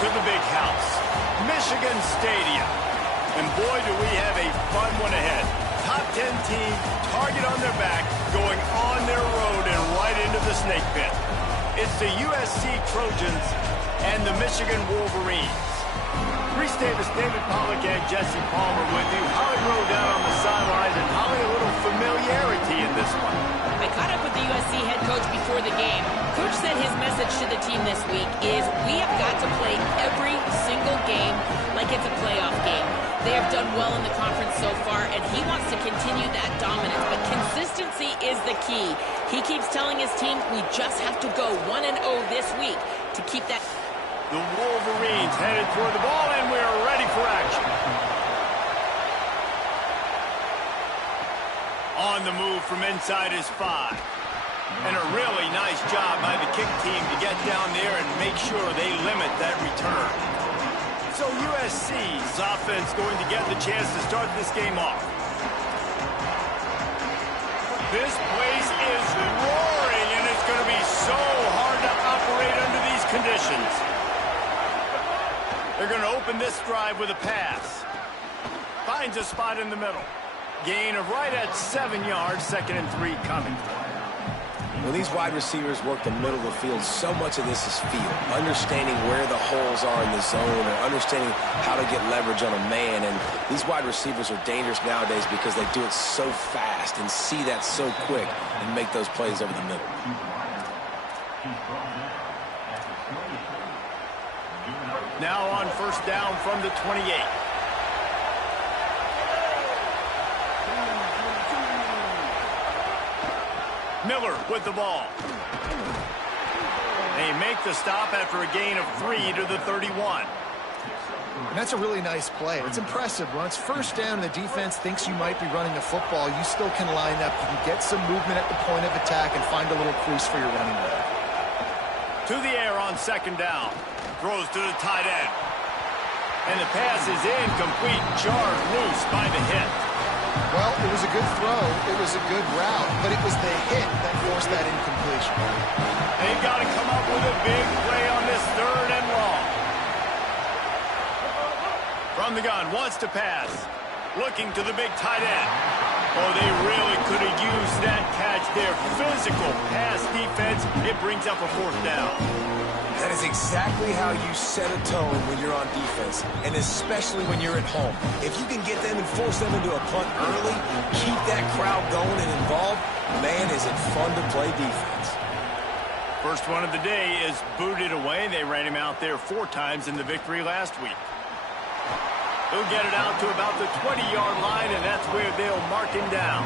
to the big house, Michigan Stadium. And boy, do we have a fun one ahead. Top 10 team, target on their back, going on their road and right into the snake pit. It's the USC Trojans and the Michigan Wolverines. Reese Davis, David Pollack, and Jesse Palmer with you. Holly Rowe down on the sidelines, and Holly, a little familiarity in this one. I caught up with the USC head coach before the game. Coach said his message to the team this week is we have got to play every single game like it's a playoff game. They have done well in the conference so far, and he wants to continue that dominance, but consistency is the key. He keeps telling his team we just have to go 1-0 this week to keep that. The Wolverines headed toward the ball, and we're ready for action. On the move from inside is 5. And a really nice job by the kick team to get down there and make sure they limit that return. So USC's offense going to get the chance to start this game off. This place is roaring, and it's going to be so hard to operate under these conditions. They're going to open this drive with a pass. Finds a spot in the middle. Gain of right at 7 yards, 2nd and 3 coming. When these wide receivers work the middle of the field, so much of this is feel. Understanding where the holes are in the zone or understanding how to get leverage on a man. And these wide receivers are dangerous nowadays because they do it so fast and see that so quick and make those plays over the middle. Now on first down from the 28. Miller with the ball. They make the stop after a gain of 3 to the 31. And that's a really nice play. It's impressive. When it's first down and the defense thinks you might be running the football, you still can line up. You can get some movement at the point of attack and find a little crease for your running back. To the air on 2nd down. Throws to the tight end. And the pass is incomplete. Jarred loose by the hit. Well, it was a good throw. It was a good route, but it was the hit that forced that incompletion. They've got to come up with a big play on this 3rd and long. From the gun, wants to pass. Looking to the big tight end. Oh, they really could have used that catch there. Physical pass defense. It brings up a 4th down. That is exactly how you set a tone when you're on defense, and especially when you're at home. If you can get them and force them into a punt early, keep that crowd going and involved, man, is it fun to play defense. First one of the day is booted away. They ran him out there 4 times in the victory last week. He'll get it out to about the 20-yard line, and that's where they'll mark him down.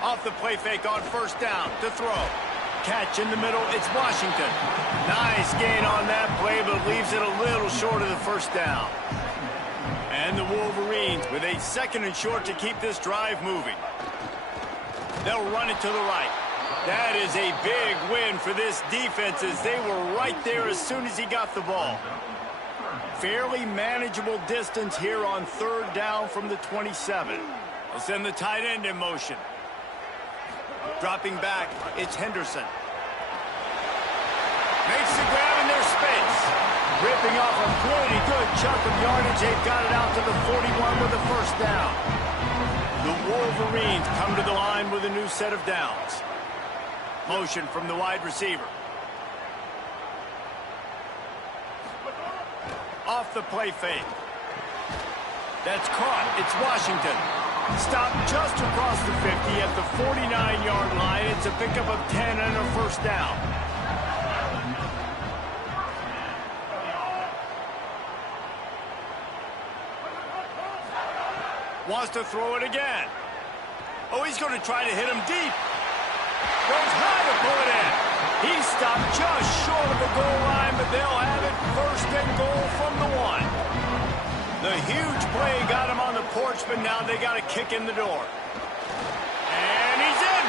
Off the play fake on first down to throw. Catch in the middle, it's Washington. Nice gain on that play, but leaves it a little short of the first down. And the Wolverines with a 2nd and short to keep this drive moving. They'll run it to the right. That is a big win for this defense as they were right there as soon as he got the ball. Fairly manageable distance here on 3rd down from the 27. They'll send the tight end in motion. Dropping back, it's Henderson. Makes the grab in their space. Ripping off a pretty good chunk of yardage. They've got it out to the 41 with the 1st down. The Wolverines come to the line with a new set of downs. Motion from the wide receiver. Off the play fake. That's caught. It's Washington. Stopped just across the 50 at the 49-yard line. It's a pickup of 10 and a 1st down. Wants to throw it again. Oh, he's going to try to hit him deep. Goes high to pull it in. He stopped just short of the goal line, but they'll have it 1st and goal from the 1. The huge play got him on the porch, but now they got to kick in the door. And he's in.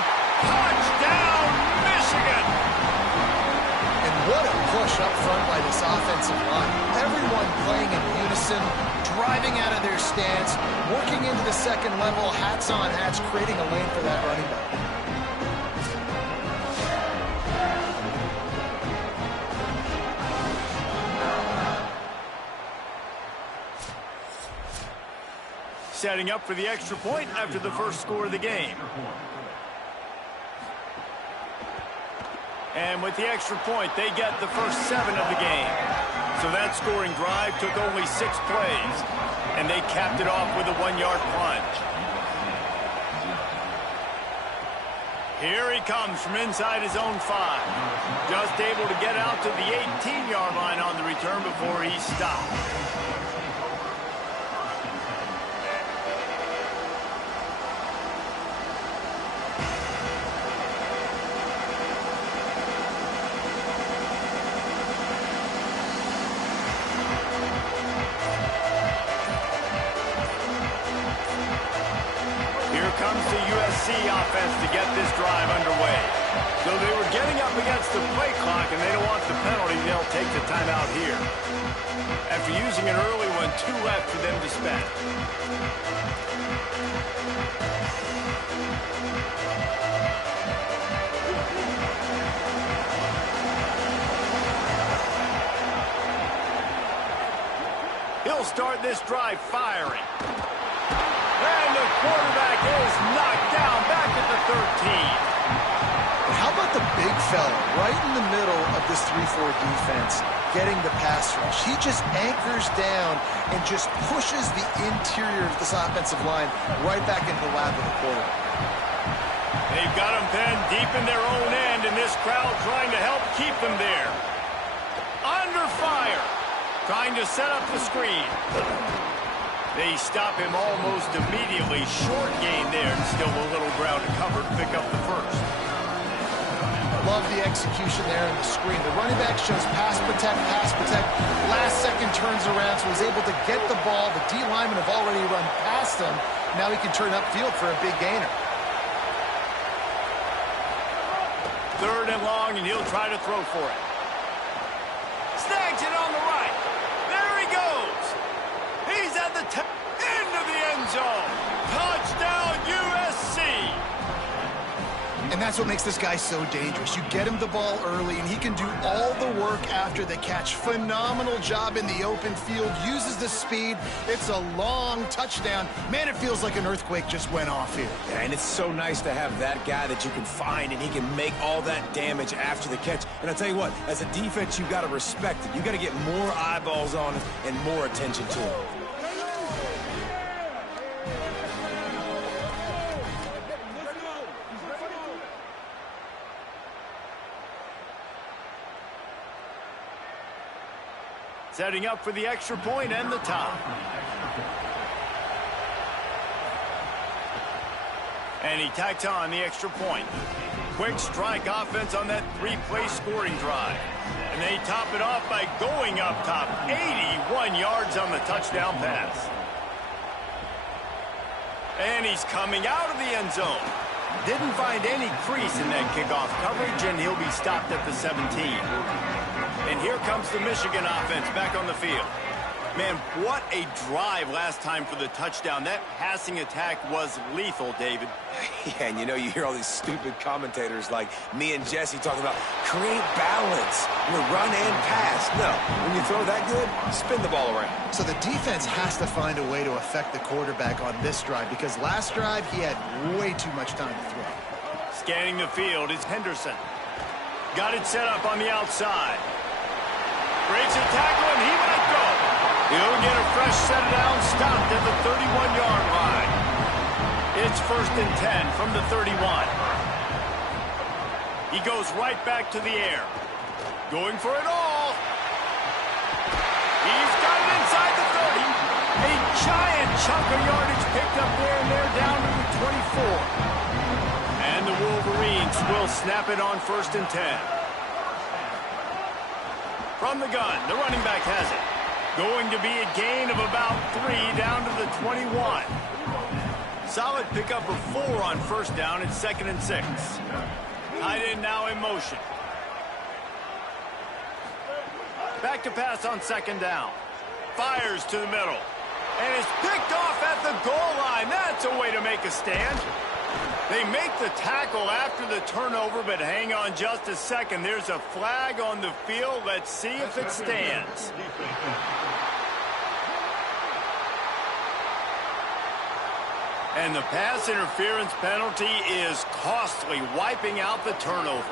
Touchdown, Michigan. And what a push up front by this offensive line. Everyone playing in unison, driving out of their stance, working into the 2nd level, hats on hats, creating a lane for that running back. Setting up for the extra point after the first score of the game. And with the extra point, they get the first 7 of the game. So that scoring drive took only 6 plays. And they capped it off with a 1-yard plunge. Here he comes from inside his own 5. Just able to get out to the 18-yard line on the return before he stopped. Comes the USC offense to get this drive underway. So they were getting up against the play clock, and they don't want the penalty. They'll take the timeout here. After using an early one, 2 left for them to spend. He'll start this drive firing. And the quarterback is knocked down back at the 13. How about the big fella right in the middle of this 3-4 defense getting the pass rush? He just anchors down and just pushes the interior of this offensive line right back into the lap of the quarterback. They've got him pinned deep in their own end, and this crowd trying to help keep them there. Under fire, trying to set up the screen. They stop him almost immediately. Short gain there, and still a little ground to cover to pick up the first. Love the execution there in the screen. The running back shows pass protect, pass protect. Last second turns around, so he's able to get the ball. The D linemen have already run past him. Now he can turn upfield for a big gainer. 3rd and long, and he'll try to throw for it. Snags it on the right. There he goes. He's at the end of the end zone. Touchdown, USC. And that's what makes this guy so dangerous. You get him the ball early, and he can do all the work after the catch. Phenomenal job in the open field. Uses the speed. It's a long touchdown. Man, it feels like an earthquake just went off here. Yeah, and it's so nice to have that guy that you can find, and he can make all that damage after the catch. And I'll tell you what, as a defense, you've got to respect it. You've got to get more eyeballs on it and more attention to it. Setting up for the extra point and the tie. And he tacks on the extra point. Quick strike offense on that 3-play scoring drive. And they top it off by going up top. 81 yards on the touchdown pass. And he's coming out of the end zone. Didn't find any crease in that kickoff coverage, and he'll be stopped at the 17. And here comes the Michigan offense back on the field. Man, what a drive last time for the touchdown. That passing attack was lethal, David. Yeah, and you know, you hear all these stupid commentators like me and Jesse talking about create balance, run and pass. No, when you throw that good, spin the ball around. So the defense has to find a way to affect the quarterback on this drive, because last drive he had way too much time to throw. Scanning the field is Henderson. Got it set up on the outside. Breaks a tackle, and he might go. He'll get a fresh set down, stopped at the 31-yard line. It's 1st and 10 from the 31. He goes right back to the air. Going for it all. He's got it inside the 30. A giant chunk of yardage picked up there, and they're down to the 24. And the Wolverines will snap it on 1st and 10. From the gun, the running back has it. Going to be a gain of about 3 down to the 21. Solid pickup of 4 on 1st down. It's 2nd and 6. Tight end now in motion. Back to pass on 2nd down. Fires to the middle. And is picked off at the goal line. That's a way to make a stand. They make the tackle after the turnover, but hang on just a second. There's a flag on the field. Let's see if it stands. And the pass interference penalty is costly, wiping out the turnover.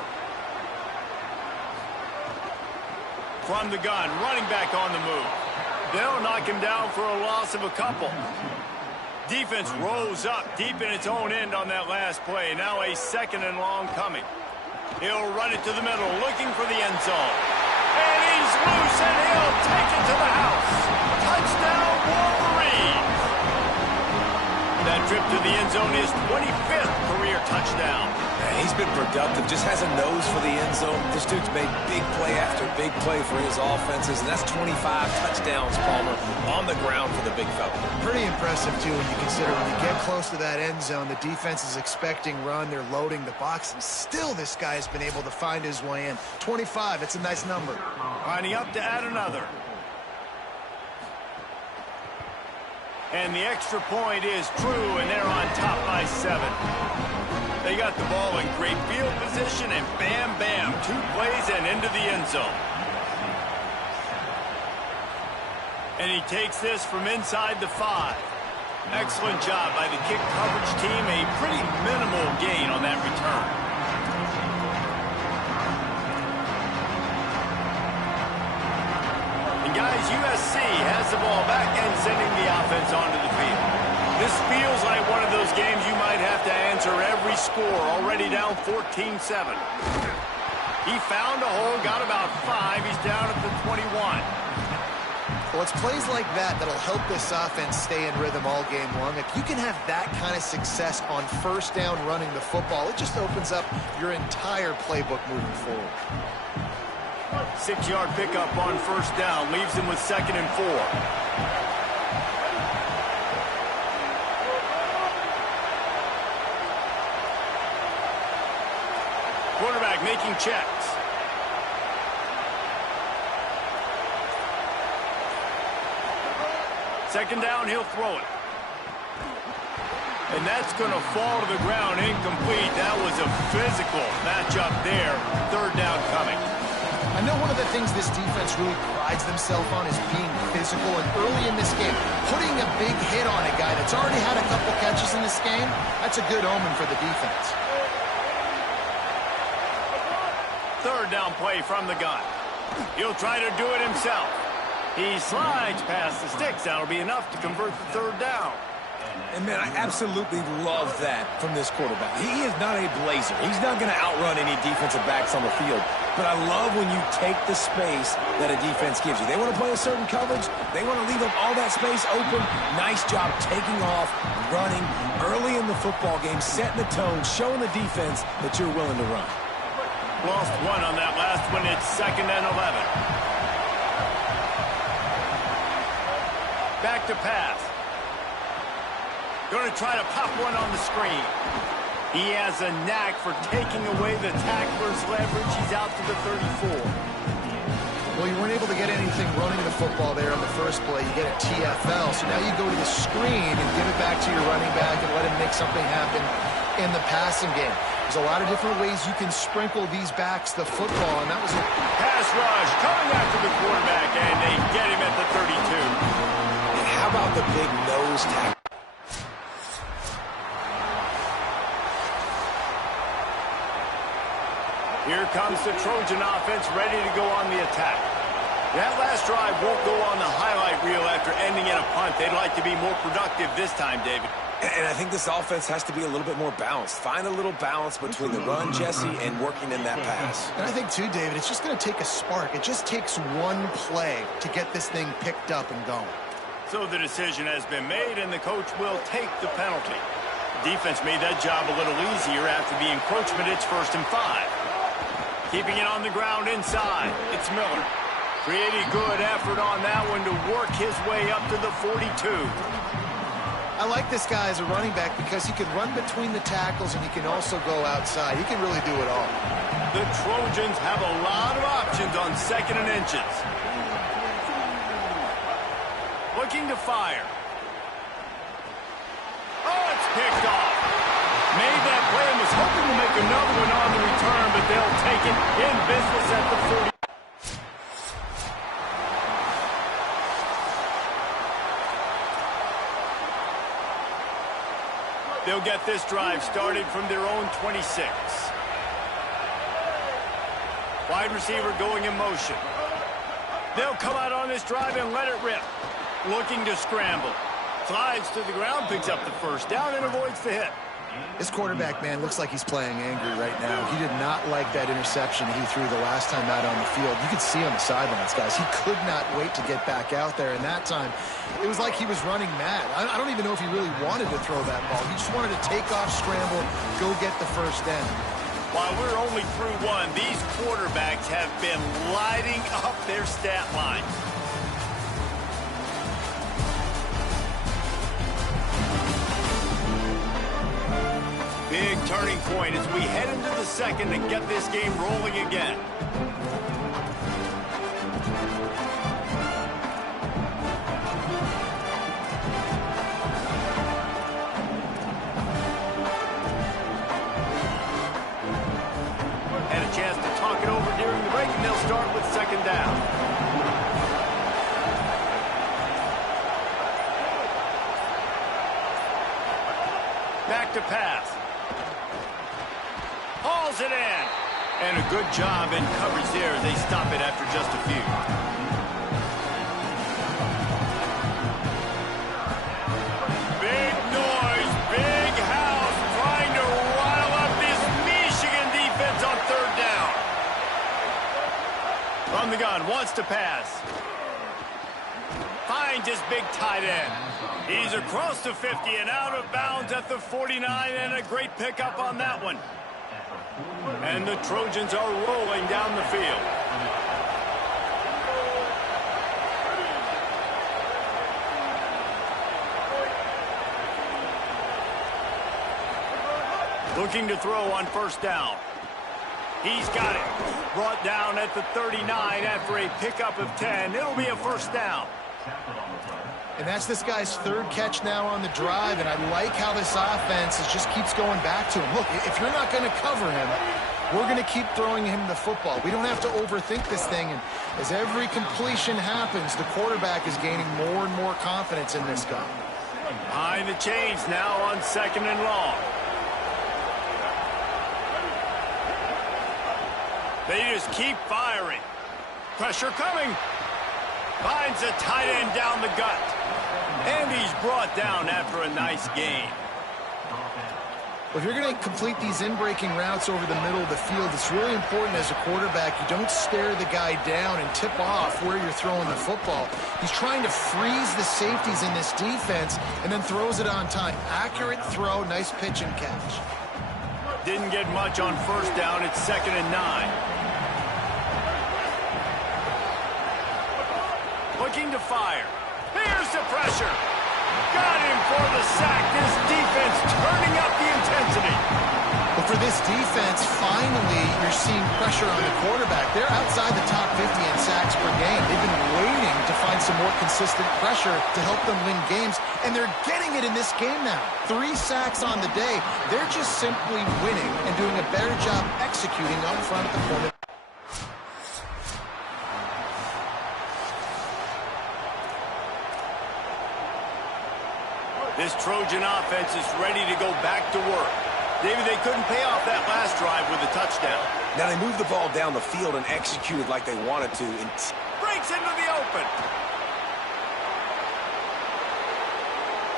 From the gun, running back on the move. They'll knock him down for a loss of a couple. Defense rose up deep in its own end on that last play. Now a 2nd and long coming. He'll run it to the middle, looking for the end zone. And he's loose, and he'll take it to the house. Touchdown, Wolverines! That trip to the end zone is 25th career touchdown. Man, he's been productive, just has a nose for the end zone. This dude's made big play after big play for his offenses, and that's 25 touchdowns, Palmer, on the ground for the big fella. Pretty impressive, too, when you consider when you get close to that end zone, the defense is expecting run, they're loading the box, and still this guy has been able to find his way in. 25, it's a nice number. Lining up to add another. And the extra point is true, and they're on top by 7. They got the ball in great field position, and bam, bam, 2 plays and into the end zone. And he takes this from inside the 5. Excellent job by the kick coverage team. A pretty minimal gain on that return. And guys, USC has the ball back and sending the offense onto the field. This feels like one of those games you might have to answer every score, already down 14-7. He found a hole, got about 5. He's down at the 21. Well, it's plays like that that'll help this offense stay in rhythm all game long. If you can have that kind of success on 1st down running the football, it just opens up your entire playbook moving forward. 6-yard pickup on 1st down, leaves him with 2nd and 4. Quarterback making checks. Second down, he'll throw it. And that's going to fall to the ground incomplete. That was a physical matchup there. 3rd down coming. I know one of the things this defense really prides themselves on is being physical, and early in this game, putting a big hit on a guy that's already had a couple catches in this game, that's a good omen for the defense. 3rd down play from the gun. He'll try to do it himself. He slides past the sticks. That'll be enough to convert the 3rd down. And, man, I absolutely love that from this quarterback. He is not a blazer. He's not going to outrun any defensive backs on the field. But I love when you take the space that a defense gives you. They want to play a certain coverage. They want to leave up all that space open. Nice job taking off, running early in the football game, setting the tone, showing the defense that you're willing to run. Lost 1 on that last one. It's 2nd and 11. Back to pass. Going to try to pop one on the screen. He has a knack for taking away the tackler's leverage. He's out to the 34. Well, you weren't able to get anything running the football there on the first play. You get a TFL, so now you go to the screen and give it back to your running back and let him make something happen in the passing game. There's a lot of different ways you can sprinkle these backs the football, and that was a pass rush coming after the quarterback, and they get him at the 32. And how about the big nose tackle? Here comes the Trojan offense ready to go on the attack. That last drive won't go on the highlight reel after ending in a punt. They'd like to be more productive this time, David. And I think this offense has to be a little bit more balanced. Find a little balance between the run, Jesse, and working in that pass. And I think, too, David, it's just going to take a spark. It just takes one play to get this thing picked up and going. So the decision has been made, and the coach will take the penalty. The defense made that job a little easier after the encroachment. It's 1st and 5. Keeping it on the ground inside. It's Miller. Pretty good effort on that one to work his way up to the 42. I like this guy as a running back because he can run between the tackles and he can also go outside. He can really do it all. The Trojans have a lot of options on 2nd and inches. Looking to fire. Oh, it's picked off. Made that play and was hoping to make another one on the return, but they'll take it in business at the 40. They'll get this drive started from their own 26. Wide receiver going in motion. They'll come out on this drive and let it rip. Looking to scramble. Slides to the ground, picks up the first down, and avoids the hit. This quarterback, man, looks like he's playing angry right now. He did not like that interception he threw the last time out on the field. You could see on the sidelines, guys. He could not wait to get back out there, and that time, it was like he was running mad. I don't even know if he really wanted to throw that ball. He just wanted to take off, scramble, go get the first down. While we're only through one, these quarterbacks have been lighting up their stat line. Big turning point as we head into the second and get this game rolling again. Had a chance to talk it over during the break, and they'll start with second down. Back to pass. Hauls it in. And a good job in coverage there as they stop it after just a few. Big noise, big house, trying to rile up this Michigan defense on third down. From the gun, wants to pass. Finds his big tight end. He's across the 50 and out of bounds at the 49, and a great pickup on that one. And the Trojans are rolling down the field. Looking to throw on first down. He's got it. Brought down at the 39 after a pickup of 10. It'll be a first down. And that's this guy's third catch now on the drive, and I like how this offense just keeps going back to him. Look, if you're not going to cover him, we're going to keep throwing him the football. We don't have to overthink this thing, and as every completion happens, the quarterback is gaining more and more confidence in this guy. Behind the chains now on second and long. They just keep firing. Pressure coming. Finds a tight end down the gut. And he's brought down after a nice gain. Well, if you're going to complete these in-breaking routes over the middle of the field, it's really important as a quarterback you don't stare the guy down and tip off where you're throwing the football. He's trying to freeze the safeties in this defense and then throws it on time. Accurate throw, nice pitch and catch. Didn't get much on first down. It's 2nd and 9. Looking to fire. Here's the pressure. Got him for the sack. This defense turning up the intensity. But for this defense, finally, you're seeing pressure on the quarterback. They're outside the top 50 in sacks per game. They've been waiting to find some more consistent pressure to help them win games, and they're getting it in this game now. 3 sacks on the day. They're just simply winning and doing a better job executing up front at the corner. This Trojan offense is ready to go back to work. David, they couldn't pay off that last drive with a touchdown. Now they moved the ball down the field and executed like they wanted to. And breaks into the open.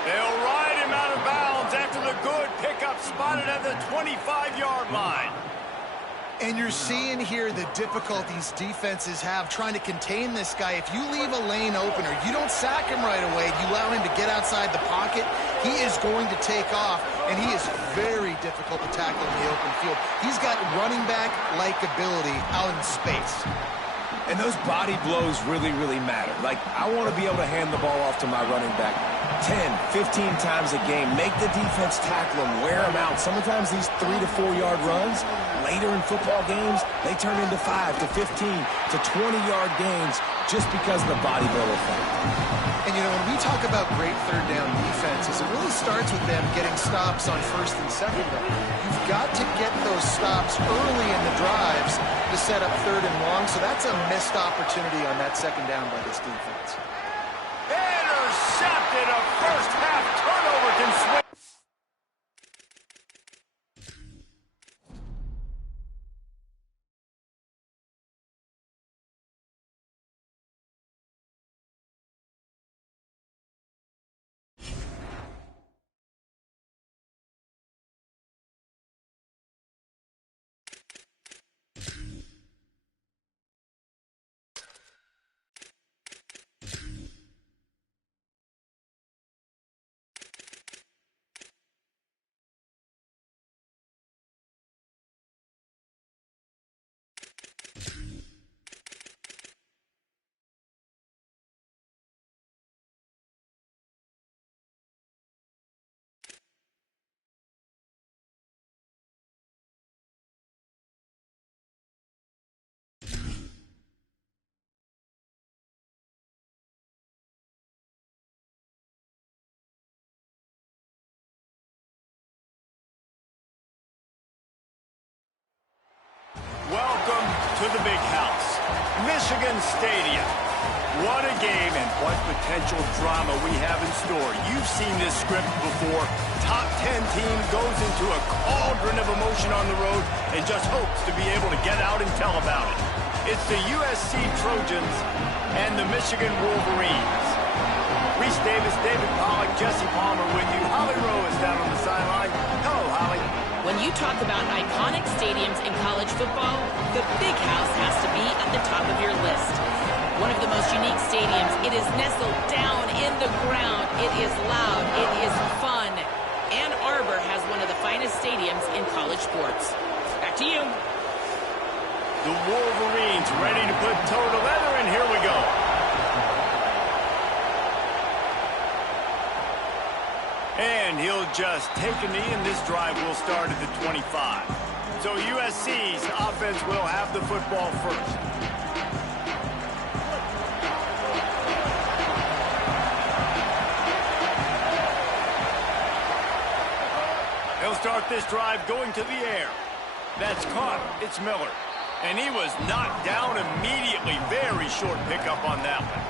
They'll ride him out of bounds after the good pickup spotted at the 25-yard line. And you're seeing here the difficulties defenses have trying to contain this guy. If you leave a lane open or you don't sack him right away, you allow him to get outside the pocket, he is going to take off, and he is very difficult to tackle in the open field. He's got running back-like ability out in space. And those body blows really, really matter. Like, I want to be able to hand the ball off to my running back 10, 15 times a game. Make the defense tackle him, wear him out. Sometimes these 3 to 4 yard runs, later in football games, they turn into 5 to 15 to 20-yard gains just because of the body blow effect. And, you know, when we talk about great third down defenses, it really starts with them getting stops on first and second down. You've got to get those stops early in the drives to set up third and long, so that's a missed opportunity on that second down by this defense. Intercepted. A first half turnover can swing. the big house, Michigan Stadium. What a game and what potential drama we have in store. You've seen this script before. Top 10 team goes into a cauldron of emotion on the road and just hopes to be able to get out and tell about it. It's the USC Trojans and the Michigan Wolverines. Reese Davis, David Pollack, Jesse Palmer with you. Holly Rowe is down on the sideline. Hello, Holly. When you talk about iconic stadiums in college football, the Big House has to be at the top of your list. One of the most unique stadiums. It is nestled down in the ground. It is loud. It is fun. Ann Arbor has one of the finest stadiums in college sports. Back to you. The Wolverines ready to put toe to leather, and here we go. And he'll just take a knee, and this drive will start at the 25. So USC's offense will have the football first. They'll start this drive going to the air. That's caught. It's Miller. And he was knocked down immediately. Very short pickup on that one.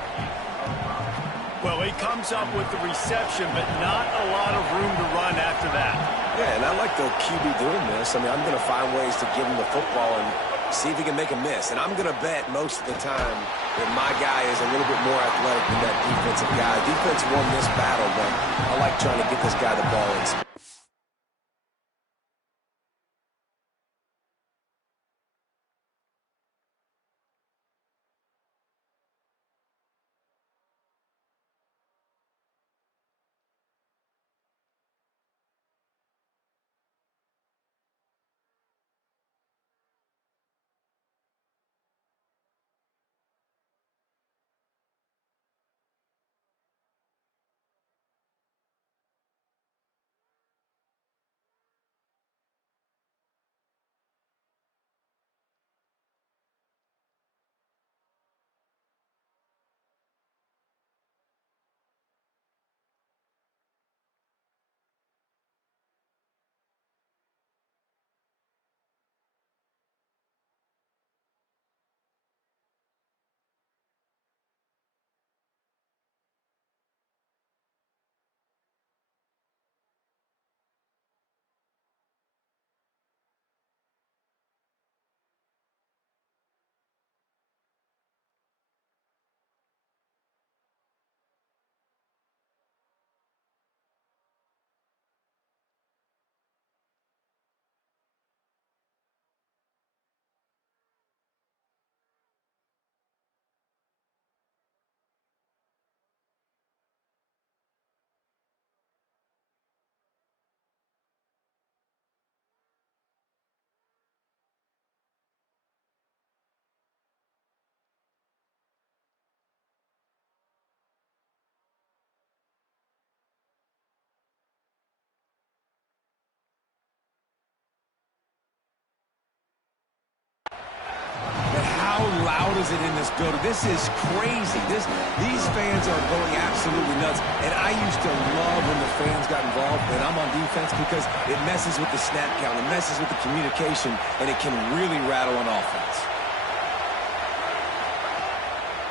Well, he comes up with the reception, but not a lot of room to run after that. Yeah, and I like the QB doing this. I mean, I'm going to find ways to give him the football and see if he can make a miss. And I'm going to bet most of the time that my guy is a little bit more athletic than that defensive guy. Defense won this battle, but I like trying to get this guy the ball in space. How loud is it in this building? This is crazy. These fans are going absolutely nuts. And I used to love when the fans got involved when I'm on defense because it messes with the snap count, it messes with the communication, and it can really rattle on offense.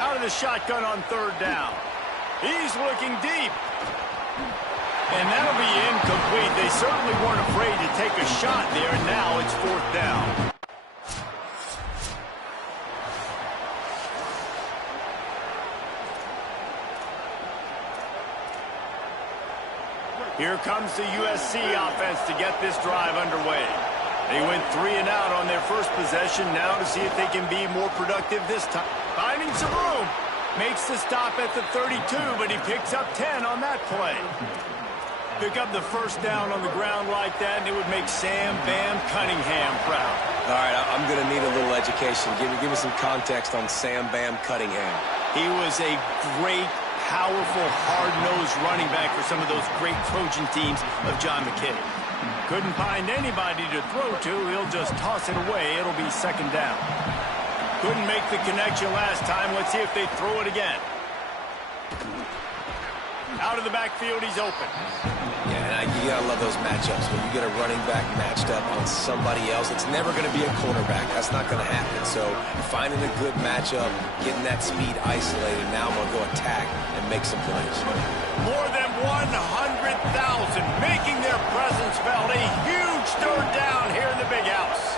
Out of the shotgun on third down. He's looking deep. And that'll be incomplete. They certainly weren't afraid to take a shot there, and now it's fourth down. Here comes the USC offense to get this drive underway. They went 3 and out on their first possession. Now to see if they can be more productive this time. Finding some room. Makes the stop at the 32, but he picks up 10 on that play. Pick up the first down on the ground like that, and it would make Sam Bam Cunningham proud. All right, I'm going to need a little education. Give me some context on Sam Bam Cunningham. He was a great, powerful, hard-nosed running back for some of those great Trojan teams of John McKay. Couldn't find anybody to throw to. He'll just toss it away. It'll be second down. Couldn't make the connection last time. Let's see if they throw it again. Out of the backfield, he's open. Yeah, and you gotta love those matchups. When you get a running back matched up on somebody else, it's never gonna be a cornerback. That's not gonna happen. So finding a good matchup, getting that speed isolated, now I'm gonna go attack and make some plays. More than 100,000 making their presence felt. A huge third down here in the big house.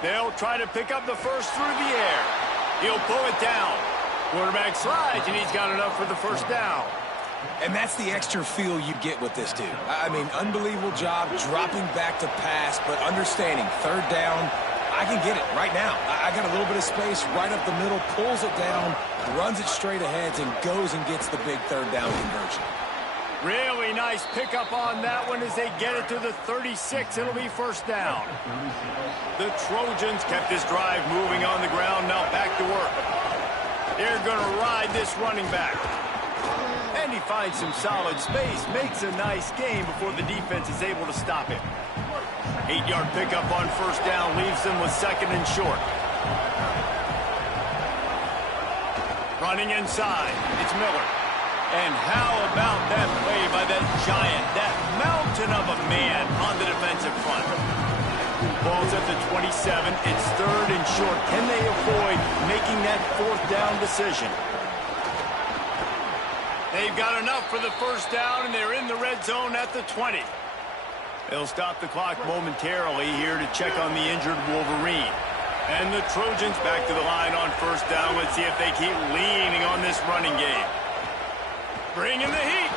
They'll try to pick up the first through the air. He'll pull it down. Quarterback slides, and he's got enough for the first down. And that's the extra feel you get with this dude. I mean, unbelievable job dropping back to pass, but understanding third down, I can get it right now. I got a little bit of space right up the middle, pulls it down, runs it straight ahead, and goes and gets the big third down conversion. Really nice pickup on that one as they get it to the 36. It'll be first down. The Trojans kept this drive moving on the ground. Now back to work. They're going to ride this running back. And he finds some solid space, makes a nice game before the defense is able to stop it. 8-yard pickup on first down leaves them with second and short. Running inside, it's Miller. And how about that play by that giant, that mountain of a man on the defensive front? Ball's at the 27. It's third and short. Can they avoid making that fourth down decision? They've got enough for the first down, and they're in the red zone at the 20. They'll stop the clock momentarily here to check on the injured Wolverine. And the Trojans back to the line on first down. Let's see if they keep leaning on this running game. Bring in the heat.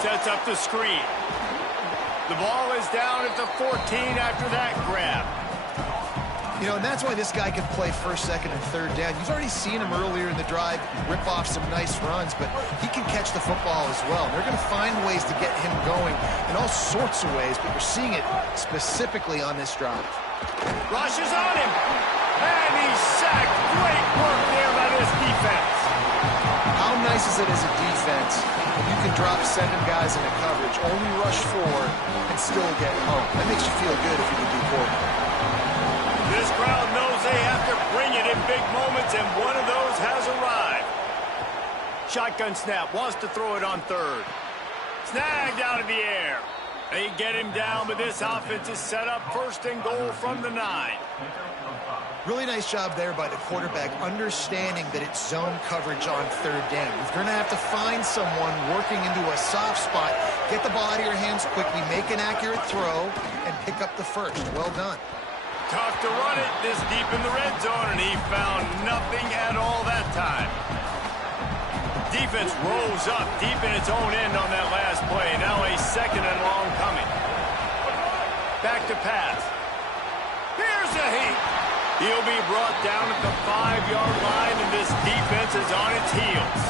Sets up the screen. The ball is down at the 14 after that grab. You know, and that's why this guy can play first, second, and third down. You've already seen him earlier in the drive rip off some nice runs, but he can catch the football as well. They're going to find ways to get him going in all sorts of ways, but you're seeing it specifically on this drive. Rushes on him, and he's sacked. Great work there by this defense. How nice is it as a defense when you can drop 7 guys into coverage, only rush 4, and still get home? That makes you feel good if you're the quarterback. This crowd knows they have to bring it in big moments, and one of those has arrived. Shotgun snap, wants to throw it on third. Snagged out of the air. They get him down, but this offense is set up first and goal from the 9. Really nice job there by the quarterback, understanding that it's zone coverage on third down. You're going to have to find someone working into a soft spot, get the ball out of your hands quickly, make an accurate throw, and pick up the first. Well done. Tough to run it this deep in the red zone, and he found nothing at all that time. Defense rose up deep in its own end on that last play. Now a second and long coming. Back to pass. Here's a heat. He'll be brought down at the 5-yard line, and this defense is on its heels.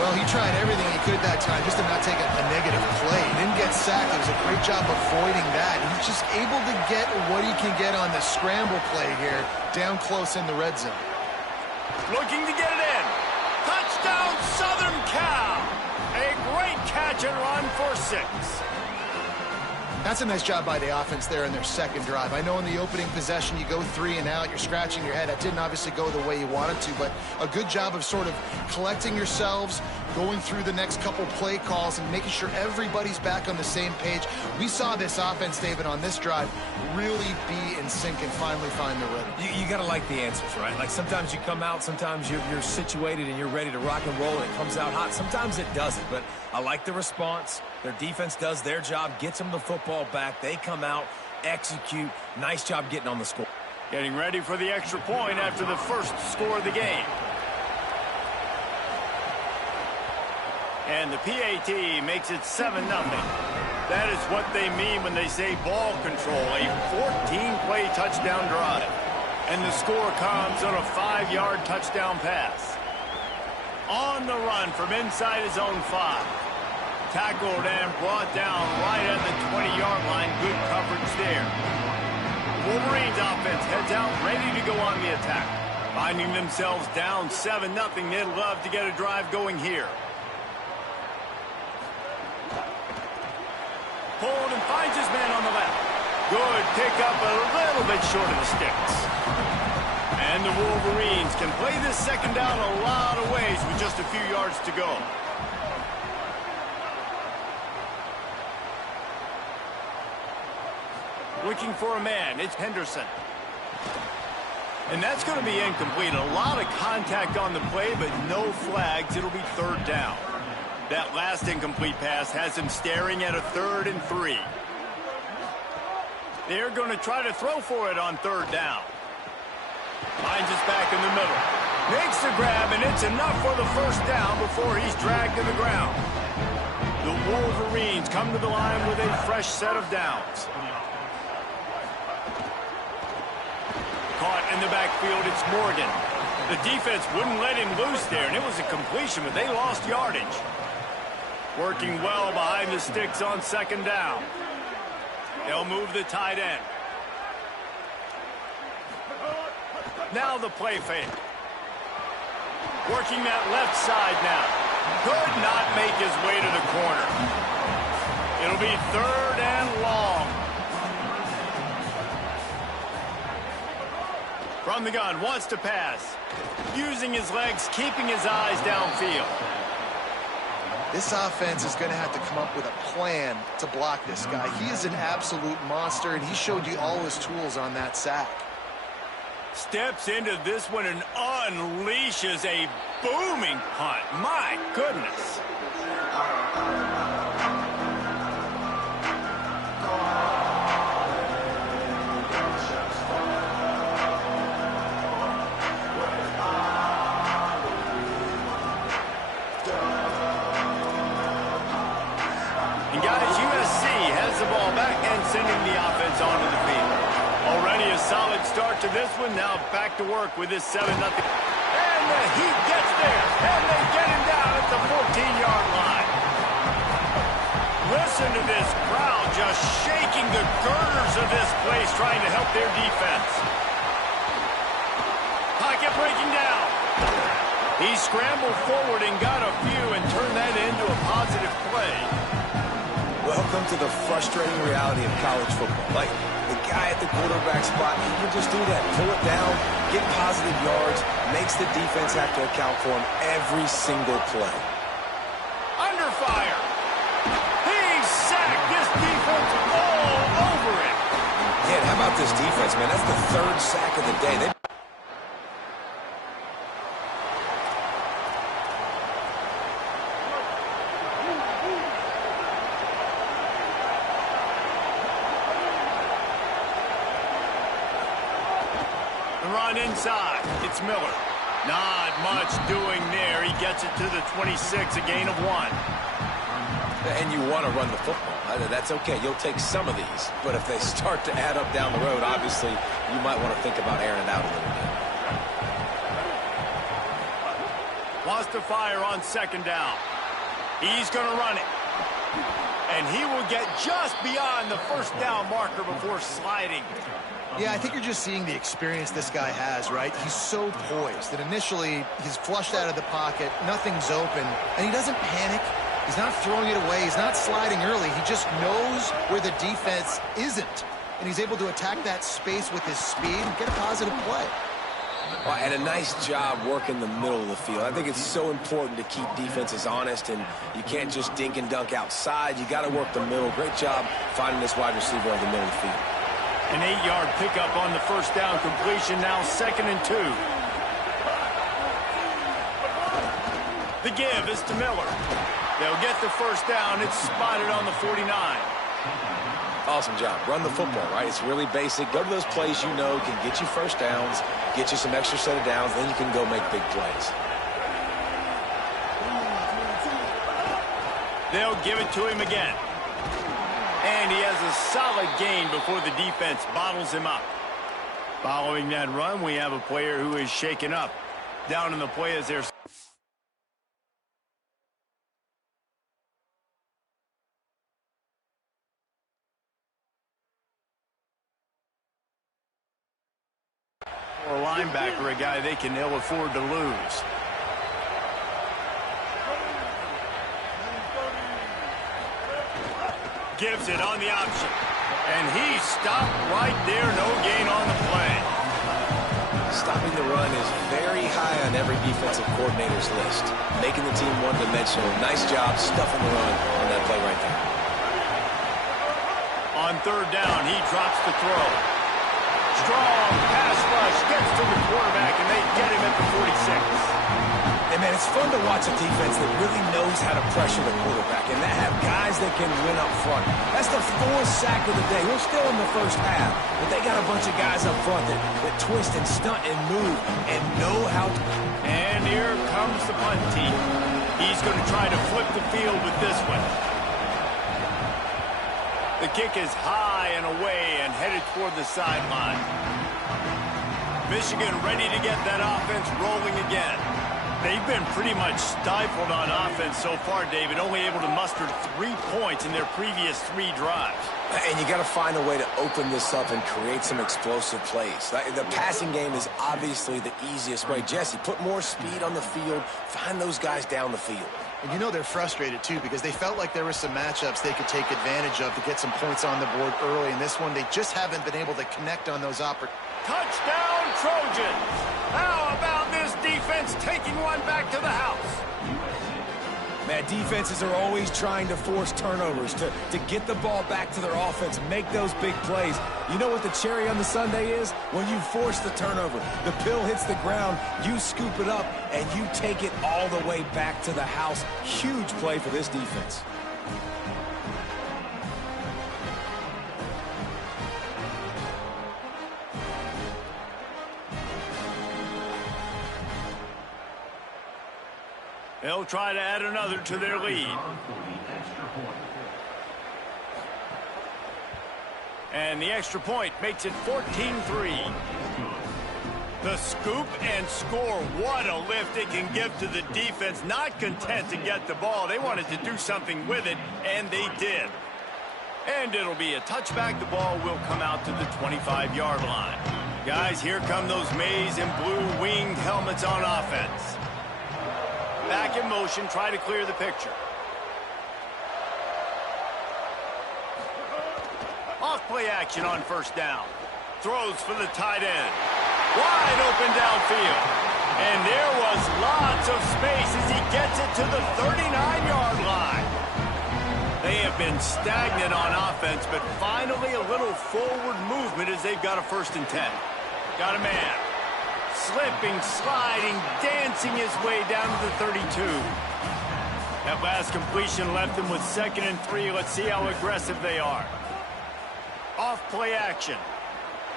Well, he tried everything he could that time just to not take a negative play. He didn't get sacked. It was a great job avoiding that. He's just able to get what he can get on the scramble play here, down close in the red zone. Looking to get it in. Touchdown, Southern Cal. A great catch and run for 6. That's a nice job by the offense there in their second drive. I know in the opening possession you go 3 and out, you're scratching your head. That didn't obviously go the way you wanted to, but a good job of sort of collecting yourselves, going through the next couple play calls and making sure everybody's back on the same page. We saw this offense, David, on this drive really be in sync and finally find the rhythm. You got to like the answers, right? Like sometimes you come out, sometimes you're situated and you're ready to rock and roll and it comes out hot. Sometimes it doesn't, but I like the response. Their defense does their job, gets them the football back. They come out, execute. Nice job getting on the score. Getting ready for the extra point after the first score of the game. And the PAT makes it 7-0. That is what they mean when they say ball control, a 14-play touchdown drive. And the score comes on a 5-yard touchdown pass. On the run from inside his own 5. Tackled and brought down right at the 20-yard line. Good coverage there. Wolverines offense heads out, ready to go on the attack. Finding themselves down 7-0, they'd love to get a drive going here. Pulled and finds his man on the left. Good pickup, a little bit short of the sticks. And And the Wolverines can play this second down a lot of ways with just a few yards to go. Looking for a man, it's Henderson. And that's going to be incomplete. A lot of contact on the play, but no flags. It'll be third down. That last incomplete pass has him staring at a 3rd and 3. They're going to try to throw for it on third down. Finds us back in the middle. Makes the grab, and it's enough for the first down before he's dragged to the ground. The Wolverines come to the line with a fresh set of downs. Caught in the backfield, it's Morgan. The defense wouldn't let him loose there, and it was a completion, but they lost yardage. Working well behind the sticks on second down. They'll move the tight end. Now the play fake. Working that left side now. Could not make his way to the corner. It'll be 3rd and long. From the gun, wants to pass. Using his legs, keeping his eyes downfield. This offense is going to have to come up with a plan to block this guy. He is an absolute monster, and he showed you all his tools on that sack. Steps into this one and unleashes a booming punt. My goodness. And guys, USC has the ball back and sending the offense onto the field. Already a solid start to this one. Now back to work with this 7-0. And he gets there. And they get him down at the 14-yard line. Listen to this crowd just shaking the girders of this place, trying to help their defense. Pocket breaking down. He scrambled forward and got a few and turned that into a positive play. Welcome to the frustrating reality of college football. Like, the guy at the quarterback spot, he can just do that. Pull it down, get positive yards, makes the defense have to account for him every single play. Under fire. He's sacked. This defense all over it. Yeah, how about this defense, man? That's the 3rd sack of the day. Run inside. It's Miller. Not much doing there. He gets it to the 26, a gain of 1. And you want to run the football. That's okay. You'll take some of these. But if they start to add up down the road, obviously, you might want to think about airing it out a little bit. Wants to fire on second down. He's going to run it. And he will get just beyond the first down marker before sliding. Yeah, I think you're just seeing the experience this guy has, right? He's so poised that initially he's flushed out of the pocket, nothing's open, and he doesn't panic. He's not throwing it away. He's not sliding early. He just knows where the defense isn't, and he's able to attack that space with his speed and get a positive play. Well, and a nice job working the middle of the field. I think it's so important to keep defenses honest, and you can't just dink and dunk outside. You got to work the middle. Great job finding this wide receiver over the middle of the field. An 8-yard pickup on the first down completion, now 2nd and 2. The give is to Miller. They'll get the first down. It's spotted on the 49. Awesome job. Run the football, right? It's really basic. Go to those plays you know can get you first downs, get you some extra set of downs, then you can go make big plays. They'll give it to him again. And he has a solid gain before the defense bottles him up. Following that run, we have a player who is shaken up. Down in the play as there's or a linebacker, a guy they can ill afford to lose. Gives it on the option. And he stopped right there. No gain on the play. Stopping the run is very high on every defensive coordinator's list. Making the team one-dimensional. Nice job stuffing the run on that play right there. On third down, he drops the throw. Strong pass rush gets to the quarterback, and they get him at the 46. And, man, it's fun to watch a defense that really knows how to pressure the quarterback and that have guys that can win up front. That's the fourth sack of the day. We're still in the first half, but they got a bunch of guys up front that twist and stunt and move and know how to. And here comes the punt team. He's going to try to flip the field with this one. The kick is high and away and headed toward the sideline. Michigan ready to get that offense rolling again. They've been pretty much stifled on offense so far, David, only able to muster 3 points in their previous 3 drives. And you got to find a way to open this up and create some explosive plays. The passing game is obviously the easiest way. Jesse, put more speed on the field, find those guys down the field. And you know they're frustrated, too, because they felt like there were some matchups they could take advantage of to get some points on the board early. In this one, they just haven't been able to connect on those opportunities. Touchdown, Trojans! How about this defense taking one back to the house? Man, defenses are always trying to force turnovers to get the ball back to their offense, make those big plays. You know what the cherry on the sundae is? When you force the turnover, the pill hits the ground, you scoop it up, and you take it all the way back to the house. Huge play for this defense. They'll try to add another to their lead. And the extra point makes it 14-3. The scoop and score. What a lift it can give to the defense. Not content to get the ball. They wanted to do something with it, and they did. And it'll be a touchback. The ball will come out to the 25-yard line. Guys, here come those maize and blue winged helmets on offense. Back in motion, try to clear the picture. Off play action on first down. Throws for the tight end. Wide open downfield. And there was lots of space as he gets it to the 39-yard line. They have been stagnant on offense, but finally a little forward movement as they've got a 1st and 10. Got a man. Slipping, sliding, dancing his way down to the 32. That last completion left them with 2nd and 3. Let's see how aggressive they are. Off play action.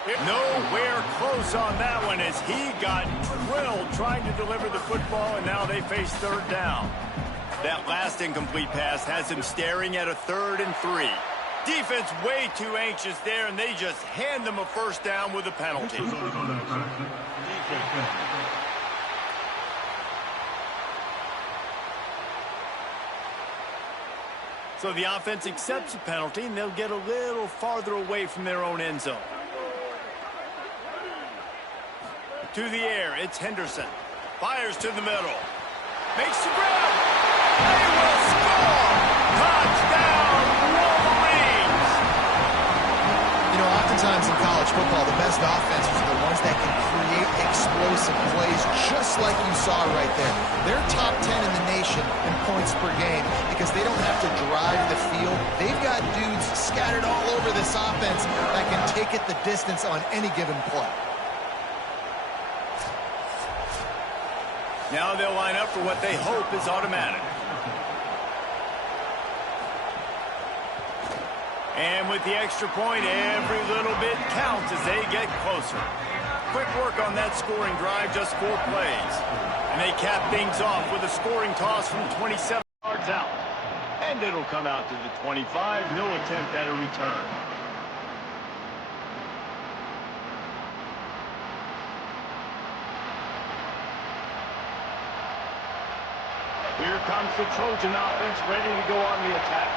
Nowhere close on that one as he got drilled trying to deliver the football, and now they face 3rd down. That last incomplete pass has him staring at a 3rd and 3. Defense way too anxious there, and they just hand them a 1st down with a penalty. So the offense accepts the penalty, and they'll get a little farther away from their own end zone. To the air, it's Henderson. Fires to the middle. Makes the grab. They will score! Touchdown, Wolverines! You know, oftentimes in college football, the best offenses are the ones that can create explosive plays, just like you saw right there. They're top 10 in the nation in points per game because they don't have to drive the field. They've got dudes scattered all over this offense that can take it the distance on any given play. Now they'll line up for what they hope is automatic. And with the extra point, every little bit counts as they get closer. Quick work on that scoring drive, just 4 plays. And they cap things off with a scoring toss from 27 yards out. And it'll come out to the 25. No attempt at a return. Here comes the Trojan offense ready to go on the attack.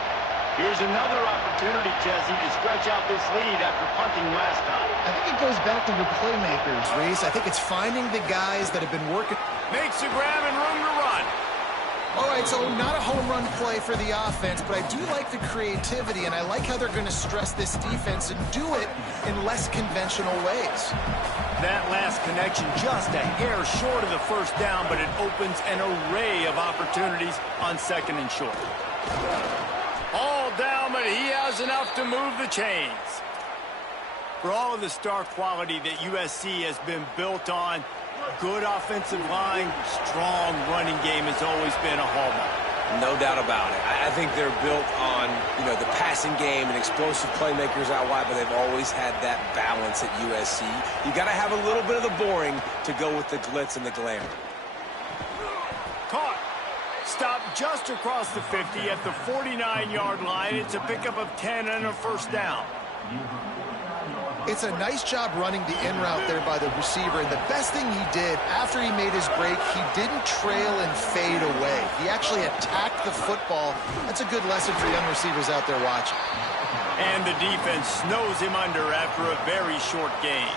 Here's another opportunity, Jesse, to stretch out this lead after punting last time. I think it goes back to your playmakers, Reese. I think it's finding the guys that have been working. Makes a grab and room to run. All right, so not a home run play for the offense, but I do like the creativity, and I like how they're going to stress this defense and do it in less conventional ways. That last connection just a hair short of the first down, but it opens an array of opportunities on second and short. All down, but he has enough to move the chains. For all of the star quality that USC has been built on, good offensive line, strong running game has always been a hallmark. No doubt about it. I think they're built on, the passing game and explosive playmakers out wide, but they've always had that balance at USC. You got to have a little bit of the boring to go with the glitz and the glamour. Caught. Stopped just across the 50 at the 49-yard line. It's a pickup of 10 and a first down. It's a nice job running the in route there by the receiver, and the best thing he did after he made his break, he didn't trail and fade away. He actually attacked the football. That's a good lesson for young receivers out there watching. And the defense snows him under after a very short game.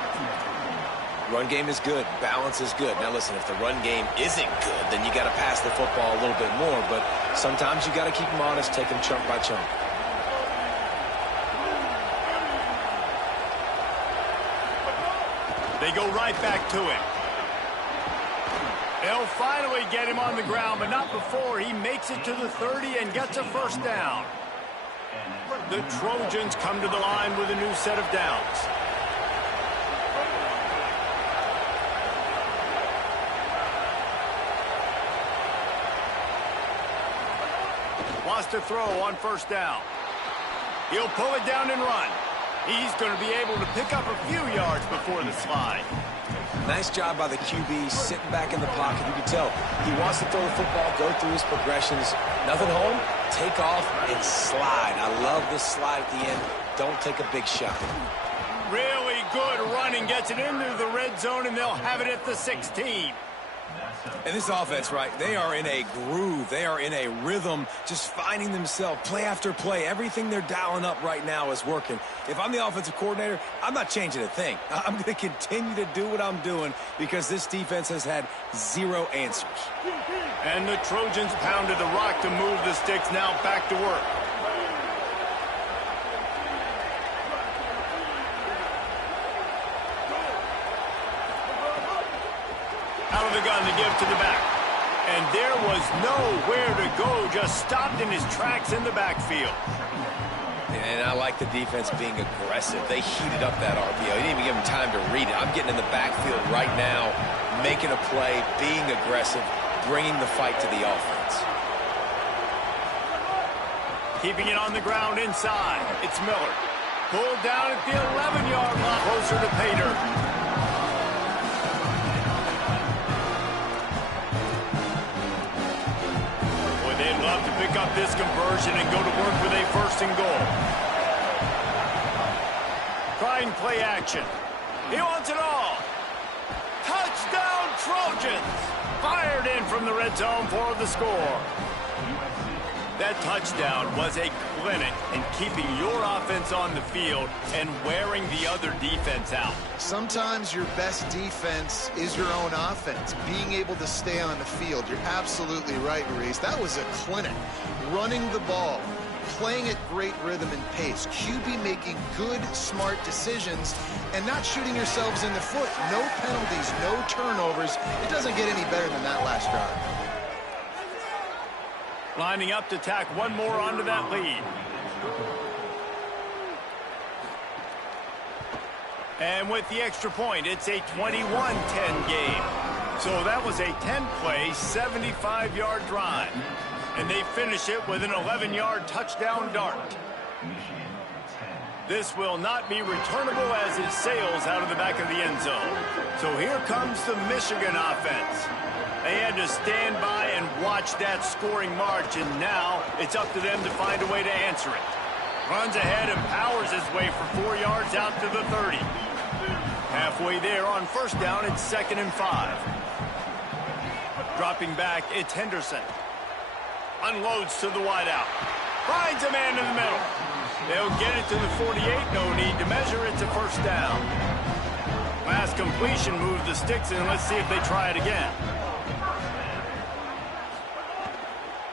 Run game is good. Balance is good. Now listen, if the run game isn't good, then you got to pass the football a little bit more, but sometimes you got to keep them honest, take them chunk by chunk. They go right back to him. They'll finally get him on the ground, but not before he makes it to the 30 and gets a first down. The Trojans come to the line with a new set of downs. Wants to throw on first down. He'll pull it down and run. He's going to be able to pick up a few yards before the slide. Nice job by the QB, sitting back in the pocket. You can tell he wants to throw the football, go through his progressions. Nothing home, take off and slide. I love this slide at the end. Don't take a big shot. Really good running, gets it into the red zone, and they'll have it at the 16. And this offense, right, they are in a groove. They are in a rhythm, just finding themselves play after play. Everything they're dialing up right now is working. If I'm the offensive coordinator, I'm not changing a thing. I'm going to continue to do what I'm doing because this defense has had zero answers. And the Trojans pounded the rock to move the sticks, now back to work. Out of the gun to give to the back. And there was nowhere to go, just stopped in his tracks in the backfield. And I like the defense being aggressive. They heated up that RPO. He didn't even give him time to read it. I'm getting in the backfield right now, making a play, being aggressive, bringing the fight to the offense. Keeping it on the ground inside. It's Miller. Pulled down at the 11-yard line, closer to pay dirt. They'd love to pick up this conversion and go to work with a first and goal. Trying play action. He wants it all. Touchdown, Trojans! Fired in from the red zone for the score. That touchdown was a clinic in keeping your offense on the field and wearing the other defense out. Sometimes your best defense is your own offense, being able to stay on the field. You're absolutely right, Maurice. That was a clinic. Running the ball, playing at great rhythm and pace, QB making good, smart decisions, and not shooting yourselves in the foot. No penalties, no turnovers. It doesn't get any better than that last drive. Lining up to tack one more onto that lead. And with the extra point, it's a 21-10 game. So that was a 10-play, 75-yard drive. And they finish it with an 11-yard touchdown dart. This will not be returnable as it sails out of the back of the end zone. So here comes the Michigan offense. They had to stand by and watch that scoring march, and now it's up to them to find a way to answer it. Runs ahead and powers his way for 4 yards out to the 30. Halfway there on first down, it's 2nd and 5. Dropping back, it's Henderson. Unloads to the wideout. Finds a man in the middle. They'll get it to the 48. No need to measure. It's a first down. Last completion moved the sticks, and let's see if they try it again.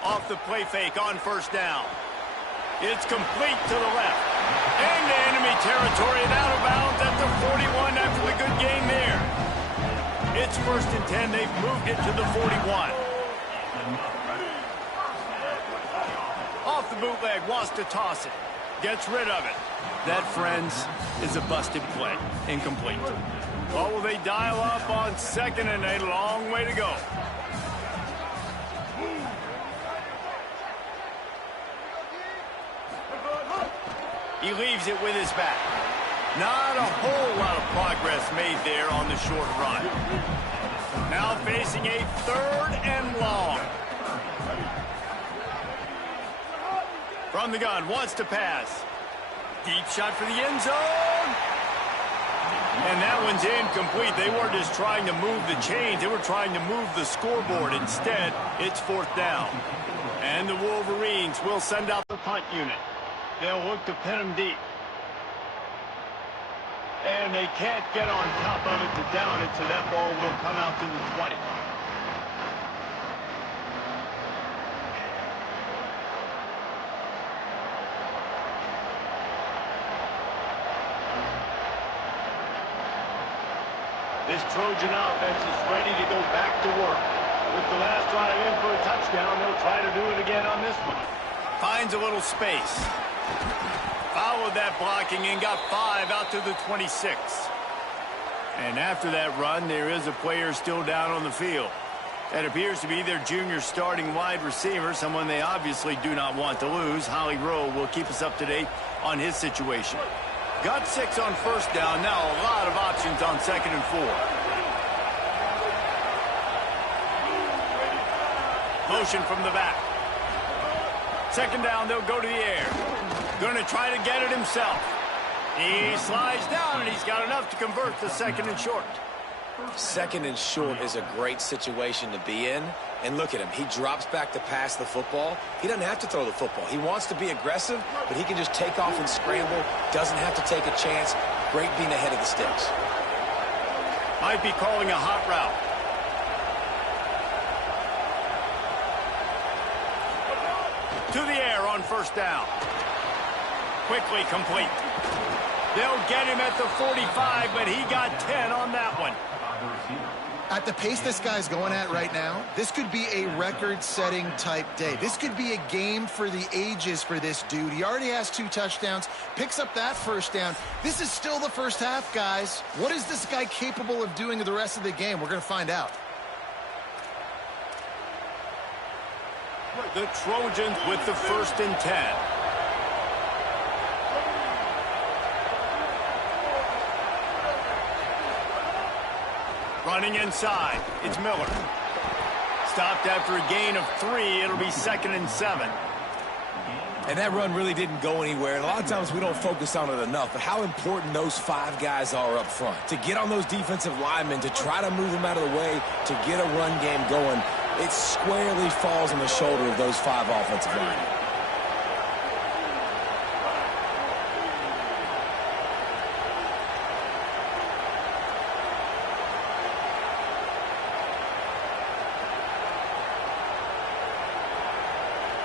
Off the play fake on first down. It's complete to the left. Into enemy territory and out of bounds at the 41 after the good game there. It's 1st and 10. They've moved it to the 41. Off the bootleg, wants to toss it. Gets rid of it. That, friends, is a busted play. Incomplete. Well, will they dial up on 2nd and a long way to go? He leaves it with his back. Not a whole lot of progress made there on the short run. Now facing a 3rd and long. From the gun, wants to pass. Deep shot for the end zone. And that one's incomplete. They weren't just trying to move the chains. They were trying to move the scoreboard. Instead, it's 4th down. And the Wolverines will send out the punt unit. They'll look to pin them deep. And they can't get on top of it to down it, so that ball will come out to the 20. This Trojan offense is ready to go back to work. With the last drive in for a touchdown, they'll try to do it again on this one. Finds a little space. Followed that blocking and got 5 out to the 26. And after that run, there is a player still down on the field. That appears to be their junior starting wide receiver, someone they obviously do not want to lose. Holly Rowe will keep us up to date on his situation. Got 6 on 1st down. Now a lot of options on 2nd and 4. Motion from the back. 2nd down, they'll go to the air. Going to try to get it himself. He slides down, and he's got enough to convert to 2nd and short. 2nd and short is a great situation to be in. And look at him. He drops back to pass the football. He doesn't have to throw the football. He wants to be aggressive, but he can just take off and scramble. Doesn't have to take a chance. Great being ahead of the sticks. Might be calling a hot route. To the air on 1st down. Quickly complete. They'll get him at the 45, but he got 10 on that one. At the pace this guy's going at right now, this could be a record-setting type day. This could be a game for the ages for this dude. He already has 2 touchdowns, picks up that 1st down. This is still the 1st half, guys. What is this guy capable of doing the rest of the game? We're going to find out. The Trojans with the 1st and 10. Running inside, it's Miller. Stopped after a gain of 3. It'll be 2nd and 7. And that run really didn't go anywhere. And a lot of times we don't focus on it enough. But how important those 5 guys are up front. To get on those defensive linemen, to try to move them out of the way, to get a run game going, it squarely falls on the shoulder of those 5 offensive linemen.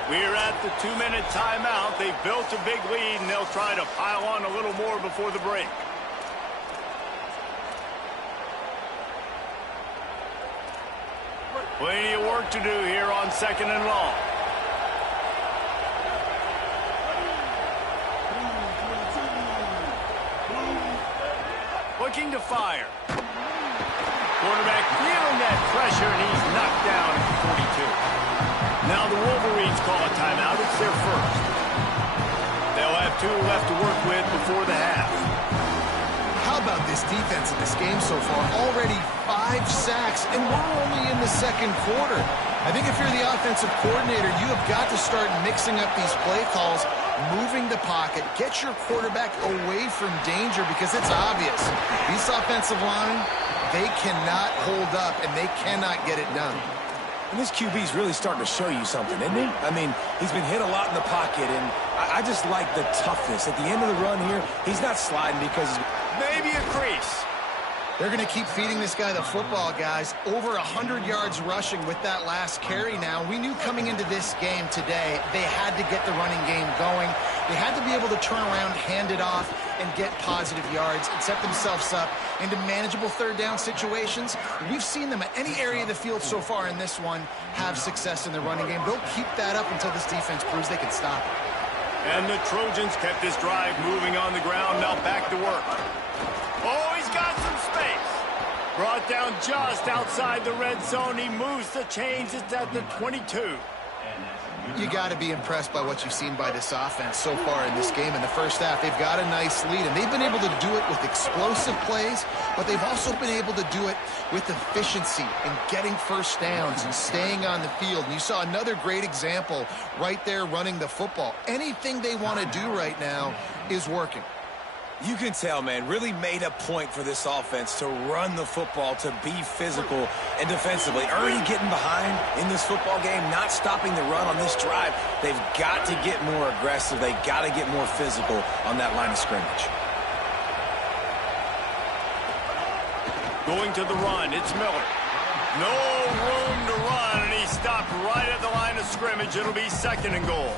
We're at the 2-minute timeout. They've built a big lead, and they'll try to pile on a little more before the break. Plenty of work to do here on 2nd and long. Looking to fire. Quarterback feeling that pressure, and he's knocked down at the 42. Now the Wolverines call a timeout. It's their 1st. They'll have 2 left to work with before the half. How about this defense in this game so far? Already 5 sacks, and we're only in the 2nd quarter. I think if you're the offensive coordinator, you have got to start mixing up these play calls, moving the pocket, get your quarterback away from danger, because it's obvious. These offensive line, they cannot hold up, and they cannot get it done. And this QB's really starting to show you something, isn't he? I mean, he's been hit a lot in the pocket, and I just like the toughness. At the end of the run here, he's not sliding because he's... Maybe a crease. They're going to keep feeding this guy the football, guys. Over 100 yards rushing with that last carry now. We knew coming into this game today, they had to get the running game going. They had to be able to turn around, hand it off, and get positive yards and set themselves up into manageable third down situations. We've seen them at any area of the field so far in this one have success in the running game. They'll keep that up until this defense proves they can stop it. And the Trojans kept this drive moving on the ground. Now back to work. Oh, he's got some space. Brought down just outside the red zone. He moves the chains. It's at the 22. You got to be impressed by what you've seen by this offense so far in this game. In the first half, they've got a nice lead, and they've been able to do it with explosive plays, but they've also been able to do it with efficiency and getting first downs and staying on the field. And you saw another great example right there running the football. Anything they want to do right now is working. You can tell, man, really made a point for this offense to run the football, to be physical and defensively. Already getting behind in this football game, not stopping the run on this drive. They've got to get more aggressive. They've got to get more physical on that line of scrimmage. Going to the run, it's Miller. No room to run, and he stopped right at the line of scrimmage. It'll be 2nd and goal.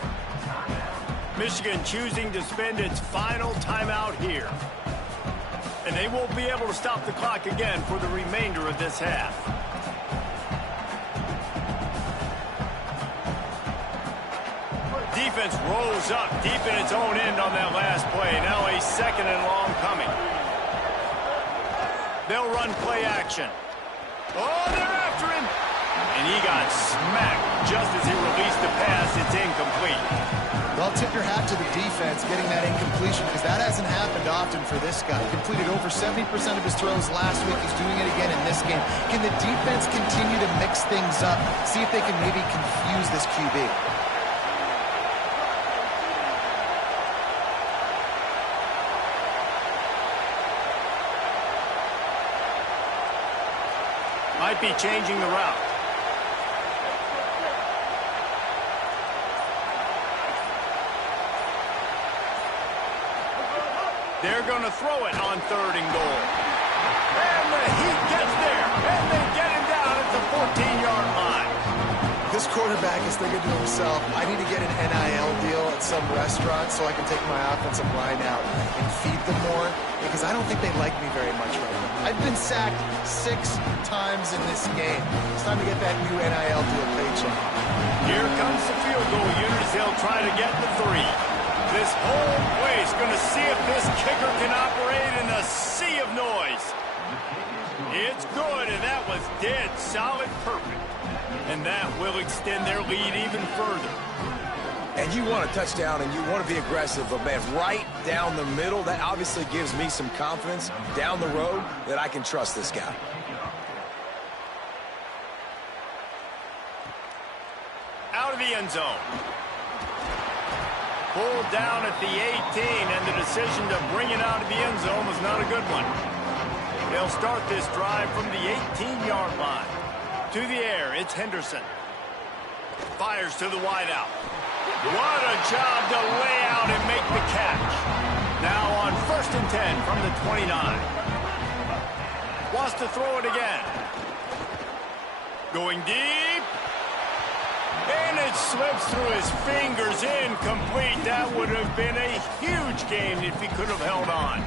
Michigan choosing to spend its final timeout here. And they won't be able to stop the clock again for the remainder of this half. Defense rose up deep in its own end on that last play. Now a 2nd and long coming. They'll run play action. Oh, they're after him. And he got smacked just as he released the pass. It's incomplete. Well, tip your hat to the defense getting that incompletion, because that hasn't happened often for this guy. He completed over 70% of his throws last week. He's doing it again in this game. Can the defense continue to mix things up? See if they can maybe confuse this QB. Might be changing the route. They're going to throw it on 3rd and goal. And the Heat gets there, and they get him down at the 14-yard line. This quarterback is thinking to himself, I need to get an NIL deal at some restaurant so I can take my offensive line out and feed them more, because I don't think they like me very much right now. I've been sacked 6 times in this game. It's time to get that new NIL deal paycheck. Here comes the field goal unit. They'll try to get the 3. This whole place going to see if this kicker can operate in a sea of noise. It's good, and that was dead solid perfect. And that will extend their lead even further. And you want a touchdown, and you want to be aggressive, but, man, right down the middle, that obviously gives me some confidence down the road that I can trust this guy. Out of the end zone. Pulled down at the 18, and the decision to bring it out of the end zone was not a good one. They'll start this drive from the 18-yard line. To the air, it's Henderson. Fires to the wideout. What a job to lay out and make the catch. Now on 1st and 10 from the 29. Wants to throw it again. Going deep. And it slips through his fingers, incomplete. That would have been a huge game if he could have held on.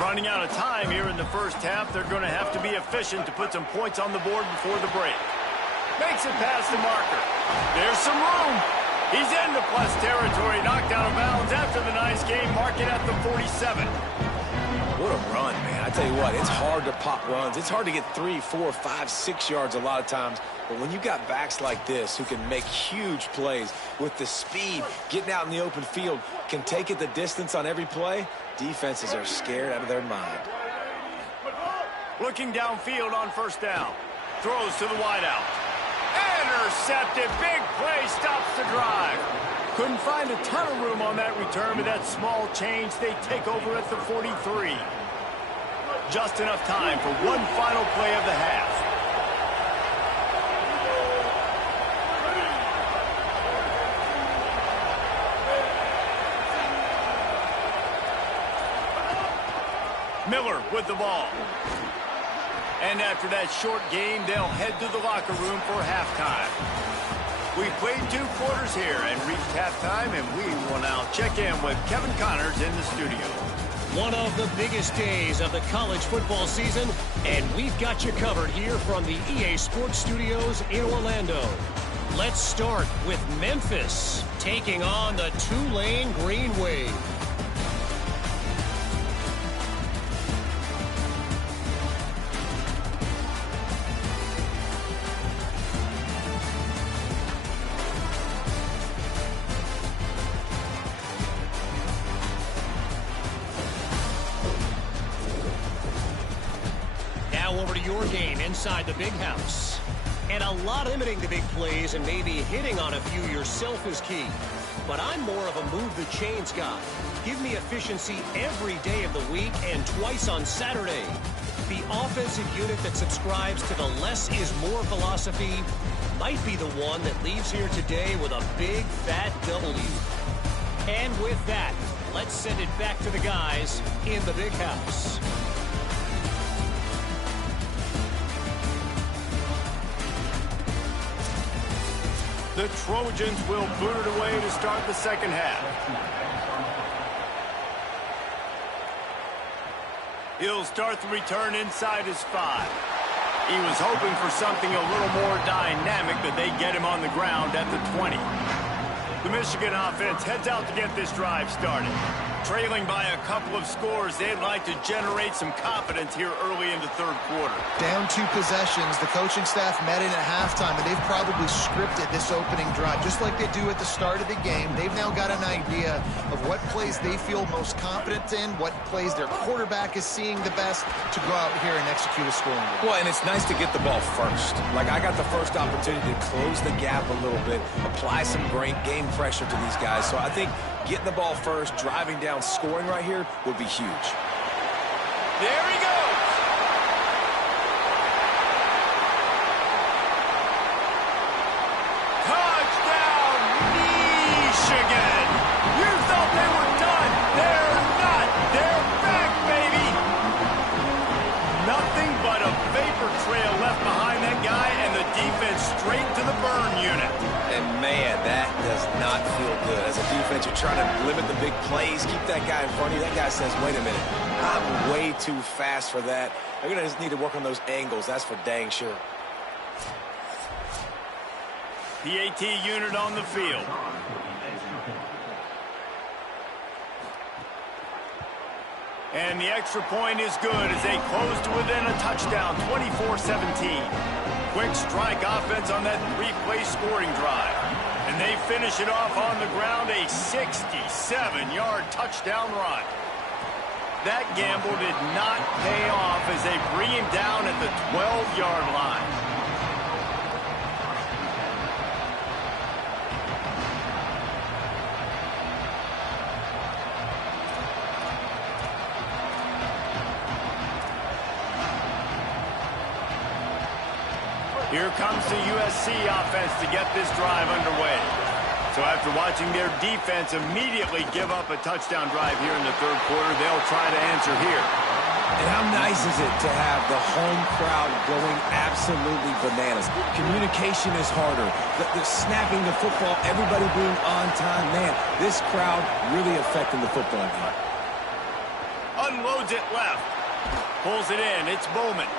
Running out of time here in the first half. They're going to have to be efficient to put some points on the board before the break. Makes it past the marker. There's some room. He's into plus territory, knocked out of bounds after the nice game, marking at the 47. What a run, man. I tell you what, it's hard to pop runs. It's hard to get 3, 4, 5, 6 yards a lot of times. But when you got backs like this who can make huge plays with the speed, getting out in the open field, can take it the distance on every play, defenses are scared out of their mind. Looking downfield on 1st down. Throws to the wideout. Intercepted. Big play. Stops the drive. Couldn't find a ton of room on that return, but that small change, they take over at the 43. Just enough time for one final play of the half. Miller with the ball. And after that short game, they'll head to the locker room for halftime. We've played 2 quarters here and reached halftime, and we will now check in with Kevin Connors in the studio. One of the biggest days of the college football season, and we've got you covered here from the EA Sports Studios in Orlando. Let's start with Memphis taking on the Tulane Green Wave. Over to your game inside the big house. And a lot limiting the big plays and maybe hitting on a few yourself is key. But I'm more of a move the chains guy. Give me efficiency every day of the week and twice on Saturday. The offensive unit that subscribes to the less is more philosophy might be the one that leaves here today with a big fat W. And with that, let's send it back to the guys in the big house. The Trojans will boot it away to start the second half. He'll start the return inside his 5. He was hoping for something a little more dynamic, but they get him on the ground at the 20. The Michigan offense heads out to get this drive started. Trailing by a couple of scores, they'd like to generate some confidence here early in the third quarter. Down 2 possessions, the coaching staff met in at halftime, and they've probably scripted this opening drive, just like they do at the start of the game. They've now got an idea of what plays they feel most confident in, what plays their quarterback is seeing the best to go out here and execute a scoring game. Well, and it's nice to get the ball first. Like, I got the first opportunity to close the gap a little bit, apply some great game pressure to these guys. So I think getting the ball first, driving down, scoring right here would be huge. There he goes. Touchdown, Michigan. You thought they were done. They're not. They're back, baby. Nothing but a vapor trail left behind that guy and the defense straight to the burn unit. And, man, that does not feel good. As a defense, you're trying to limit the big plays, keep that guy in front of you. That guy says, wait a minute, I'm way too fast for that. They're going to just need to work on those angles. That's for dang sure. PAT unit on the field. And the extra point is good as they close to within a touchdown, 24-17. Quick strike offense on that 3-play scoring drive. And they finish it off on the ground, a 67-yard touchdown run. That gamble did not pay off as they bring him down at the 12-yard line. Here comes the USC offense to get this drive underway. So after watching their defense immediately give up a touchdown drive here in the third quarter, they'll try to answer here. And how nice is it to have the home crowd going absolutely bananas? Communication is harder. The snapping the football, everybody being on time. Man, this crowd really affecting the football game. Unloads it left. Pulls it in. It's Bowman.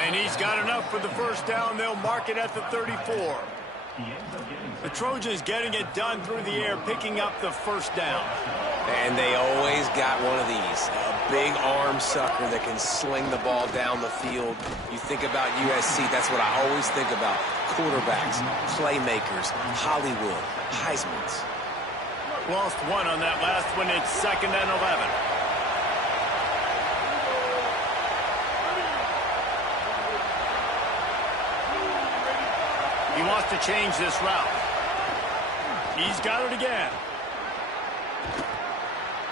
And he's got enough for the first down. They'll mark it at the 34. The Trojans getting it done through the air, picking up the first down. And they always got one of these. A big arm sucker that can sling the ball down the field. You think about USC, that's what I always think about. Quarterbacks, playmakers, Hollywood, Heismans. Lost one on that last one. It's 2nd and 11. He wants to change this route. He's got it again.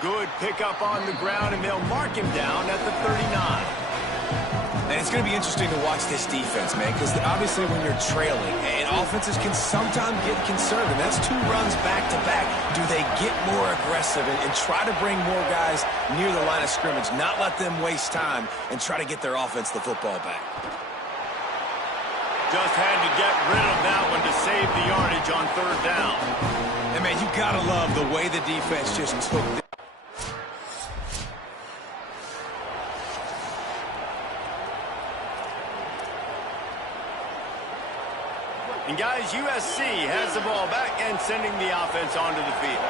Good pickup on the ground, and they'll mark him down at the 39. And it's going to be interesting to watch this defense, man, because obviously when you're trailing, and offenses can sometimes get conservative. That's 2 runs back-to-back. Do they get more aggressive and try to bring more guys near the line of scrimmage, not let them waste time, and try to get their offense the football back? Just had to get rid of that one to save the yardage on 3rd down. And, man, you got to love the way the defense just took And guys, USC has the ball back and sending the offense onto the field.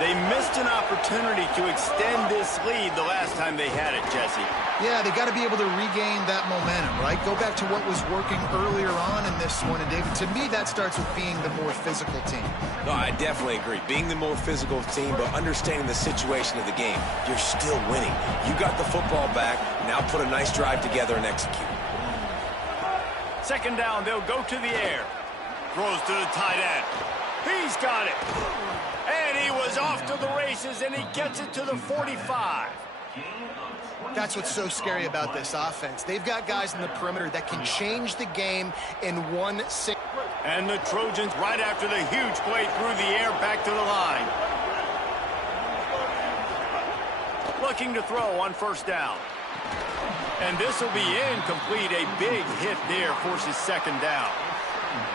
They missed an opportunity to extend this lead the last time they had it, Jesse. Yeah, they got to be able to regain that momentum, right? Go back to what was working earlier on in this one. And, David, to me, that starts with being the more physical team. No, I definitely agree. Being the more physical team, but understanding the situation of the game. You're still winning. You got the football back. Now put a nice drive together and execute. Second down, they'll go to the air. Throws to the tight end. He's got it. And he was off to the races, and he gets it to the 45. That's what's so scary about this offense. They've got guys in the perimeter that can change the game in one single. And the Trojans, right after the huge play through the air, back to the line. Looking to throw on first down. And this will be incomplete. A big hit there forces second down.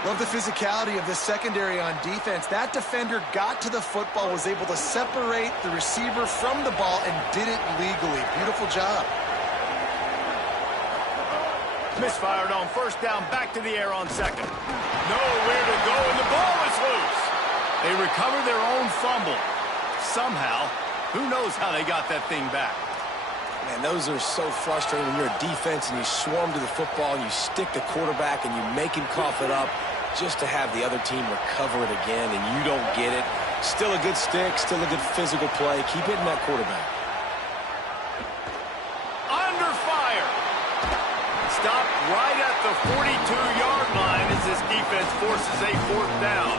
Love the physicality of the secondary on defense. That defender got to the football, was able to separate the receiver from the ball, and did it legally. Beautiful job. Misfired on first down, back to the air on second. Nowhere to go, and the ball is loose. They recover their own fumble. Somehow, who knows how they got that thing back. Man, those are so frustrating when you're a defense and you swarm to the football and you stick the quarterback and you make him cough it up just to have the other team recover it again and you don't get it. Still a good stick, still a good physical play. Keep hitting that quarterback. Under fire. Stopped right at the 42-yard line as this defense forces a fourth down.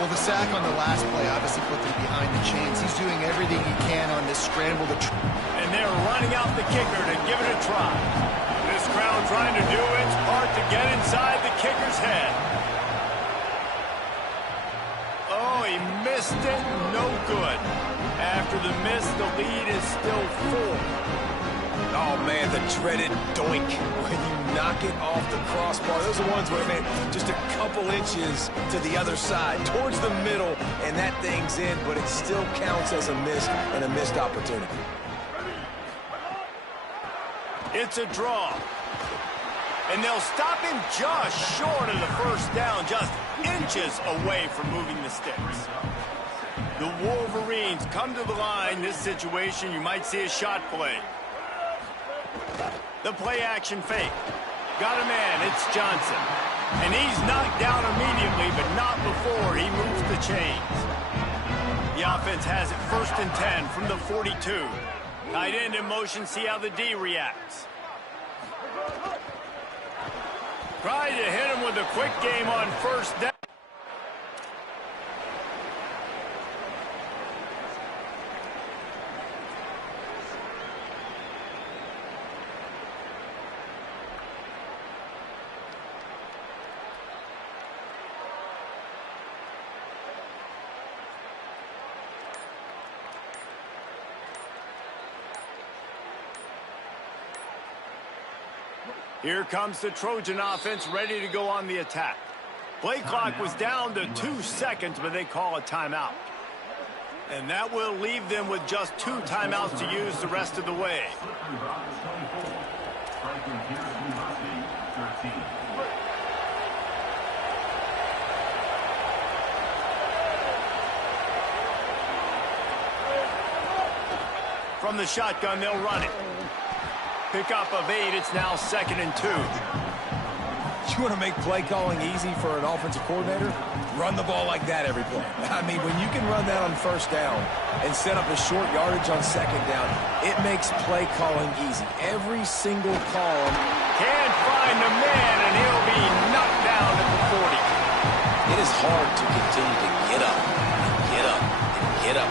Well, the sack on the last play obviously put them behind the chains. He's doing everything he can on this scramble to... And they're running out the kicker to give it a try. This crowd trying to do its part to get inside the kicker's head. Oh, he missed it. No good. After the miss, the lead is still 4. Oh, man, the dreaded doink when you knock it off the crossbar. Those are ones where, man, just a couple inches to the other side, towards the middle, and that thing's in, but it still counts as a miss and a missed opportunity. It's a draw. And they'll stop him just short of the first down, just inches away from moving the sticks. The Wolverines come to the line. This situation, you might see a shot play. The play-action fake. Got a man, it's Johnson. And he's knocked down immediately, but not before he moves the chains. The offense has it 1st and 10 from the 42. Tight end in motion, see how the D reacts. Tried to hit him with a quick game on first down. Here comes the Trojan offense ready to go on the attack. Play clock was down to 2 seconds, but they call a timeout. And that will leave them with just 2 timeouts to use the rest of the way. From the shotgun, they'll run it. Pickup of 8, it's now 2nd and 2. You want to make play calling easy for an offensive coordinator? Run the ball like that every play. I mean, when you can run that on first down and set up a short yardage on second down, it makes play calling easy. Every single call. Can't find the man, and he'll be knocked down at the 40. It is hard to continue to get up,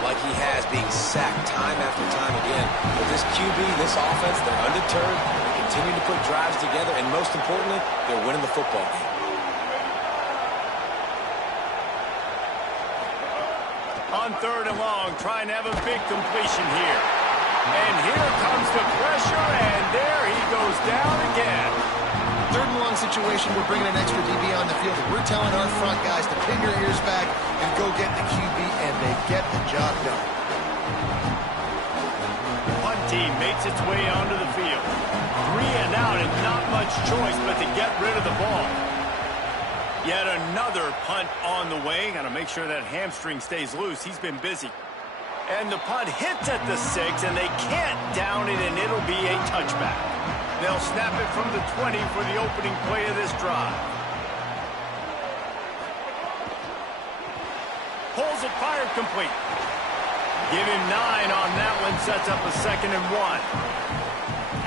like he has, being sacked time after time again. But this QB, this offense, they're undeterred. They continue to put drives together, and most importantly, they're winning the football game. On 3rd and long, trying to have a big completion here. And here comes the pressure, and there he goes down again. 3rd and long situation, we're bringing an extra DB on the field. We're telling our front guys to pin your ears back and go get the QB, and they get the job done. Punt team makes its way onto the field. 3 and out, and not much choice but to get rid of the ball. Yet another punt on the way. Got to make sure that hamstring stays loose. He's been busy. And the punt hits at the 6, and they can't down it, and it'll be a touchback. They'll snap it from the 20 for the opening play of this drive. Pulls it, fired, complete. Give him 9 on that one, sets up a 2nd and 1.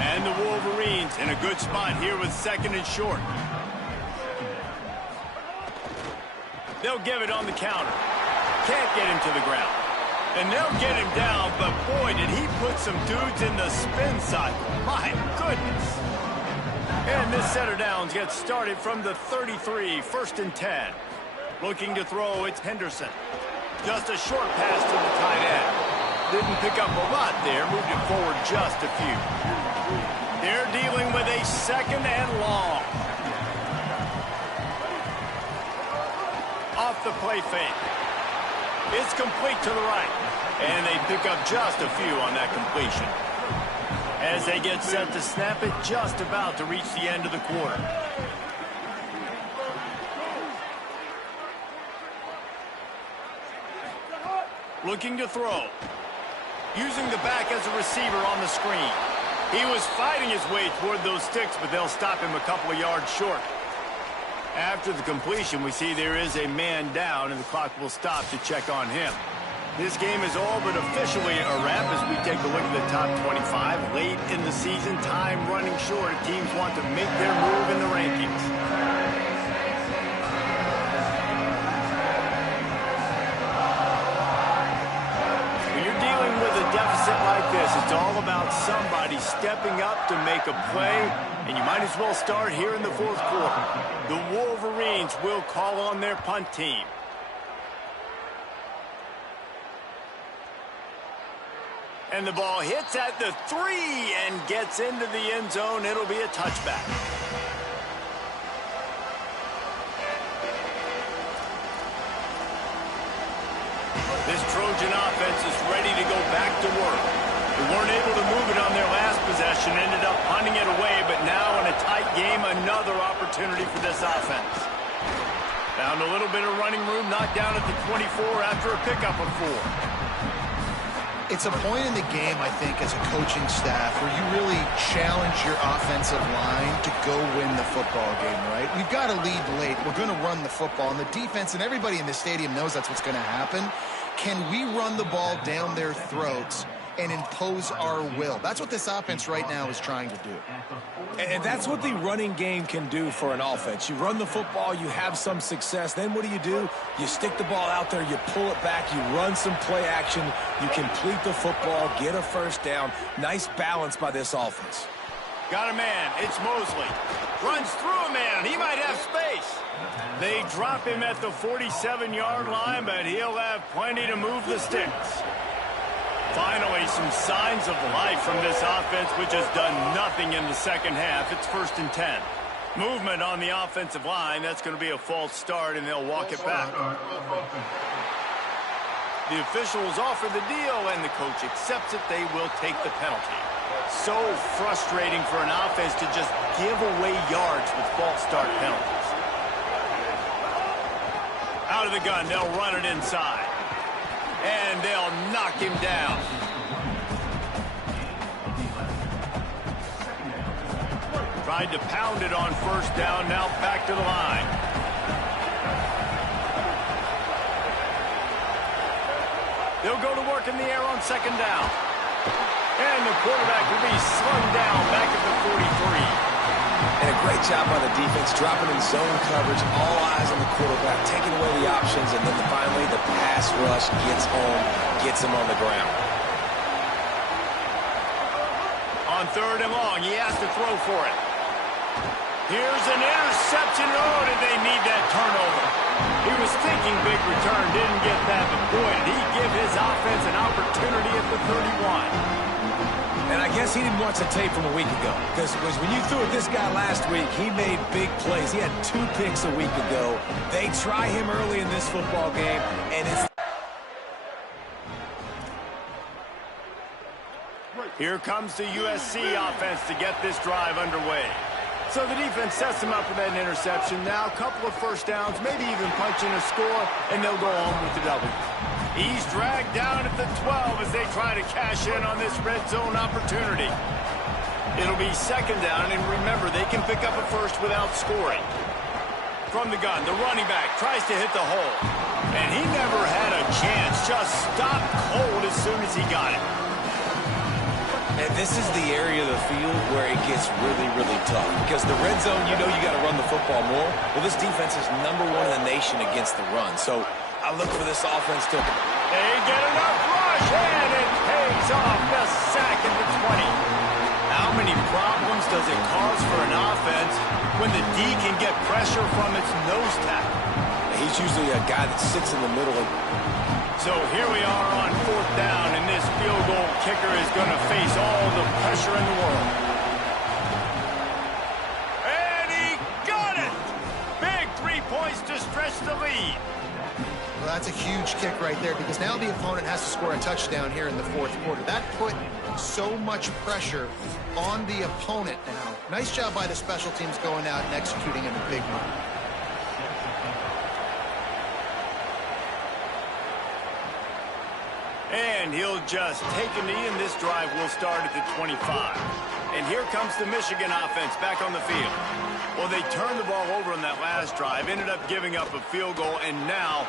And the Wolverines in a good spot here with 2nd and short. They'll give it on the counter. Can't get him to the ground. And they'll get him down, but boy, did he put some dudes in the spin cycle. My goodness. And this set of downs gets started from the 33, 1st and 10. Looking to throw, it's Henderson. Just a short pass to the tight end. Didn't pick up a lot there, moved it forward just a few. They're dealing with a 2nd and long. Off the play fake. It's complete to the right. And they pick up just a few on that completion. As they get set to snap it, just about to reach the end of the quarter. Looking to throw. Using the back as a receiver on the screen. He was fighting his way toward those sticks, but they'll stop him a couple of yards short. After the completion, we see there is a man down, and the clock will stop to check on him. This game is all but officially a wrap as we take a look at the top 25. Late in the season, time running short. Teams want to make their move in the rankings. Deficit like this, it's all about somebody stepping up to make a play, and you might as well start here in the 4th quarter. The Wolverines will call on their punt team. And the ball hits at the 3 and gets into the end zone. It'll be a touchback. This Trojan offense is ready to go back to work. They weren't able to move it on their last possession, ended up punting it away, but now in a tight game, another opportunity for this offense. Found a little bit of running room, knocked down at the 24 after a pickup of 4. It's a point in the game, I think, as a coaching staff where you really challenge your offensive line to go win the football game, right? We've got to lead late. We're going to run the football, and the defense and everybody in the stadium knows that's what's going to happen. Can we run the ball down their throats and impose our will? That's what this offense right now is trying to do. And that's what the running game can do for an offense. You run the football, you have some success. Then what do? You stick the ball out there, you pull it back, you run some play action, you complete the football, get a 1st down. Nice balance by this offense. Got a man. It's Mosley. Runs through a man. He might have space. They drop him at the 47-yard line, but he'll have plenty to move the sticks. Finally, some signs of life from this offense, which has done nothing in the 2nd half. It's 1st and 10. Movement on the offensive line. That's going to be a false start, and they'll walk it back. The officials offer the deal, and the coach accepts it. They will take the penalty. So frustrating for an offense to just give away yards with false start penalties. Out of the gun, they'll run it inside. And they'll knock him down. Tried to pound it on 1st down, now back to the line. They'll go to work in the air on 2nd down. And the quarterback will be slung down back at the 43. And a great job by the defense, dropping in zone coverage, all eyes on the quarterback, taking away the options, and then finally the pass rush gets home, gets him on the ground. On 3rd and long, he has to throw for it. Here's an interception. Oh, did they need that turnover? He was thinking big return, didn't get that, but boy, did he give his offense an opportunity at the 31. And I guess he didn't watch the tape from a week ago, because when you threw at this guy last week, he made big plays. He had 2 picks a week ago. They try him early in this football game, and it's... Here comes the USC offense to get this drive underway. So the defense sets him up with that interception. Now a couple of first downs, maybe even punching a score, and they'll go home with the W. He's dragged down at the 12 as they try to cash in on this red zone opportunity. It'll be second down, and remember, they can pick up a first without scoring. From the gun, the running back tries to hit the hole. And he never had a chance, just stopped cold as soon as he got it. And this is the area of the field where it gets really, really tough. Because the red zone, you know you got to run the football more. Well, this defense is #1 in the nation against the run. So I look for this offense to... They get enough rush, and it pays off. The sack at the 20. How many problems does it cause for an offense when the D can get pressure from its nose tackle? He's usually a guy that sits in the middle. So here we are on 4th down, and this field goal kicker is going to face all the pressure in the world. And he got it! Big 3 points to stretch the lead. Well, that's a huge kick right there because now the opponent has to score a touchdown here in the 4th quarter. That put so much pressure on the opponent now. Nice job by the special teams going out and executing in a big moment. And he'll just take a knee, and this drive will start at the 25. And here comes the Michigan offense back on the field. Well, they turned the ball over on that last drive, ended up giving up a field goal, and now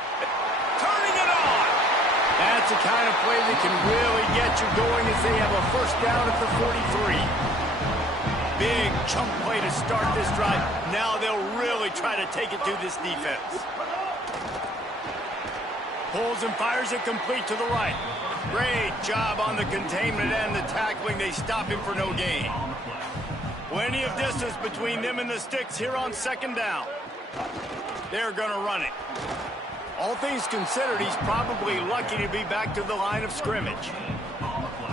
turning it on. That's the kind of play that can really get you going as they have a first down at the 43. Big chunk play to start this drive. Now they'll really try to take it to this defense. Pulls and fires it complete to the right. Great job on the containment and the tackling. They stop him for no gain. Plenty of distance between them and the sticks here on 2nd down. They're going to run it. All things considered, he's probably lucky to be back to the line of scrimmage.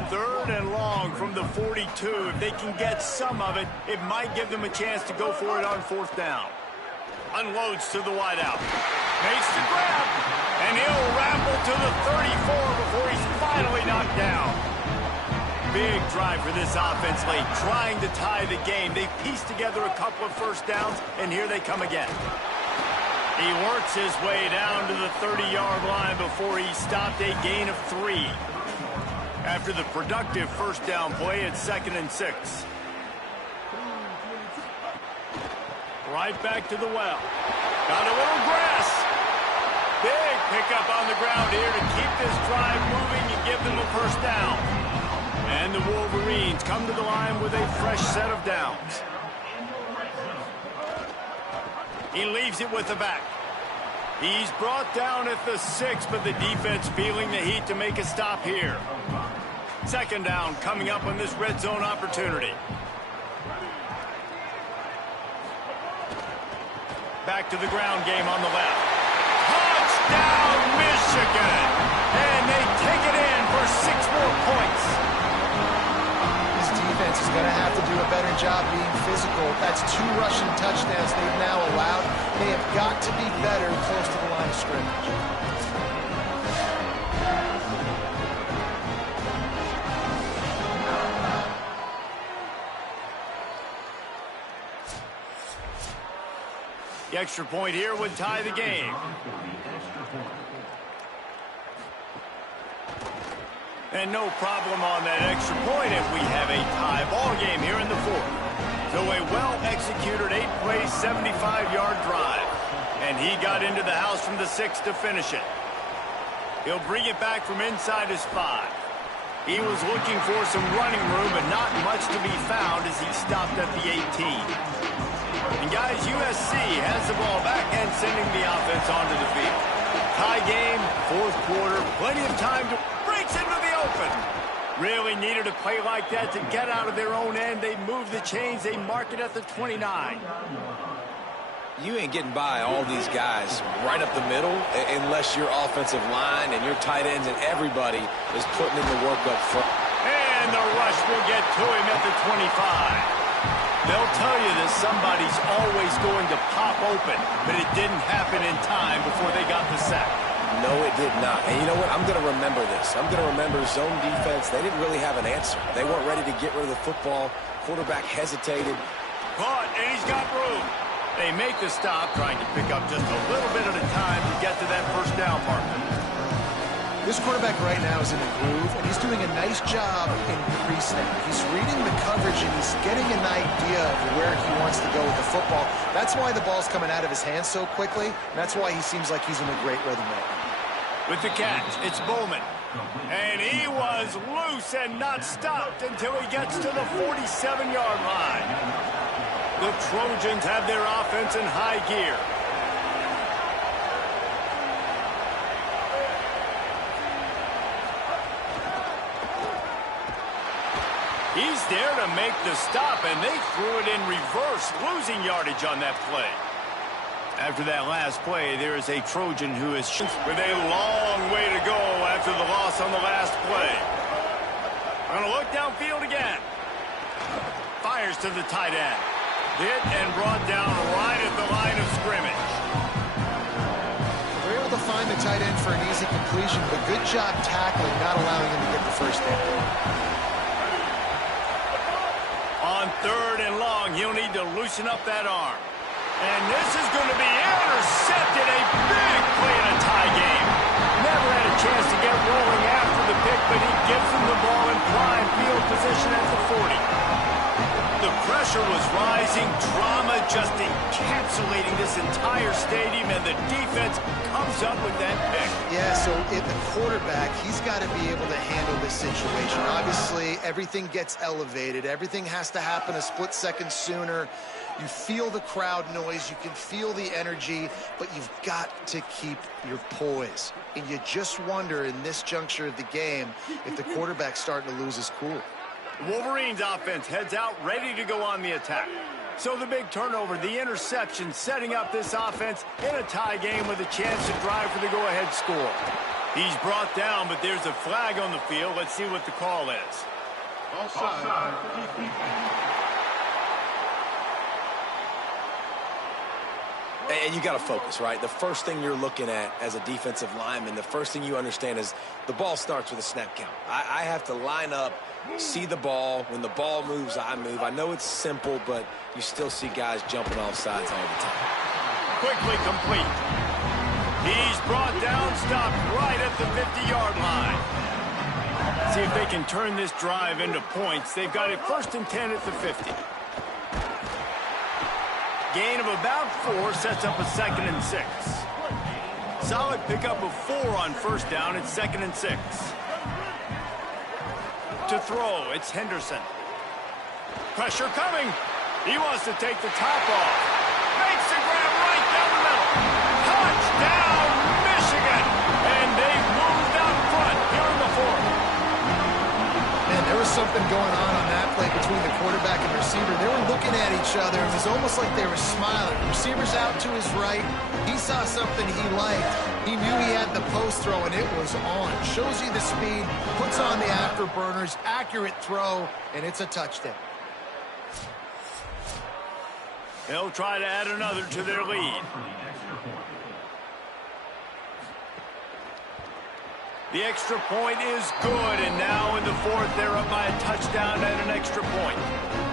3rd and long from the 42. If they can get some of it, it might give them a chance to go for it on 4th down. Unloads to the wideout. Makes the grab. And he'll ramble to the 34 before he's finally knocked down. Big drive for this offense late, trying to tie the game. They pieced together a couple of first downs, and here they come again. He works his way down to the 30-yard line before he stopped a gain of 3. After the productive first down play at 2nd and 6. Right back to the well. Got a little grass. Big pickup on the ground here to keep this drive moving and give them a first down. And the Wolverines come to the line with a fresh set of downs. He leaves it with the back. He's brought down at the 6, but the defense feeling the heat to make a stop here. 2nd down coming up on this red zone opportunity. Back to the ground game on the left. Touchdown, Michigan! And they take it in for 6 more points. This defense is going to have to do a better job being physical. That's 2 rushing touchdowns they've now allowed. They have got to be better close to the line of scrimmage. The extra point here would tie the game. And no problem on that extra point if we have a tie ball game here in the 4th. So a well-executed 8-play, 75-yard drive. And he got into the house from the 6 to finish it. He'll bring it back from inside his 5. He was looking for some running room, but not much to be found as he stopped at the 18. And guys, USC has the ball back and sending the offense onto the field. Tie game, 4th quarter, plenty of time to breaks into the open. Really needed a play like that to get out of their own end. They move the chains, they mark it at the 29. You ain't getting by all these guys right up the middle unless your offensive line and your tight ends and everybody is putting in the work up front. And the rush will get to him at the 25. They'll tell you that somebody's always going to pop open, but it didn't happen in time before they got the sack. No, it did not. And you know what? I'm going to remember this. I'm going to remember zone defense. They didn't really have an answer. They weren't ready to get rid of the football. Quarterback hesitated. Caught, and he's got room. They make the stop, trying to pick up just a little bit at a time to get to that first down marker. This quarterback right now is in the groove, and he's doing a nice job in pre-snap. He's reading the coverage, and he's getting an idea of where he wants to go with the football. That's why the ball's coming out of his hands so quickly, and that's why he seems like he's in a great rhythm right now. With the catch, it's Bowman. And he was loose and not stopped until he gets to the 47-yard line. The Trojans have their offense in high gear. He's there to make the stop, and they threw it in reverse, losing yardage on that play. After that last play, there is a Trojan who is with a long way to go after the loss on the last play. Going to look downfield again. Fires to the tight end. Hit and brought down right at the line of scrimmage. They're able to find the tight end for an easy completion, but good job tackling, not allowing him to get the first down. On 3rd and long, he'll need to loosen up that arm. And this is going to be intercepted. A big play in a tie game. Never had a chance to get rolling after the pick, but he gives them the ball in prime field position at the 40. The pressure was rising. Drama just encapsulating this entire stadium, and the defense comes up with that pick. Yeah, so if the quarterback, he's got to be able to handle this situation. Obviously, everything gets elevated. Everything has to happen a split second sooner. You feel the crowd noise, you can feel the energy, but you've got to keep your poise. And you just wonder in this juncture of the game if the quarterback's starting to lose his cool. The Wolverines offense heads out ready to go on the attack. So the big turnover, the interception, setting up this offense in a tie game with a chance to drive for the go-ahead score. He's brought down, but there's a flag on the field. Let's see what the call is. Offside. And you got to focus, right? The first thing you're looking at as a defensive lineman, the first thing you understand is the ball starts with a snap count. I have to line up, see the ball. When the ball moves, I move. I know it's simple, but you still see guys jumping off sides all the time. Quickly complete. He's brought down, stopped right at the 50-yard line. See if they can turn this drive into points. They've got it 1st and 10 at the 50. Gain of about 4 sets up a 2nd and 6. Solid pickup of 4 on 1st down. It's 2nd and 6. To throw, it's Henderson. Pressure coming. He wants to take the top off. Makes the grab right down the middle. Touchdown, Michigan! And they've moved out front here in the 4th. Man, there was something going on that play between the quarterback and receiver. They were looking at each other. It was almost like they were smiling. The receiver's out to his right. He saw something he liked. He knew he had the post throw, and it was on. Shows you the speed, puts on the afterburners, accurate throw, and it's a touchdown. They'll try to add another to their lead. The extra point is good, and now in the 4th, they're up by a touchdown and an extra point.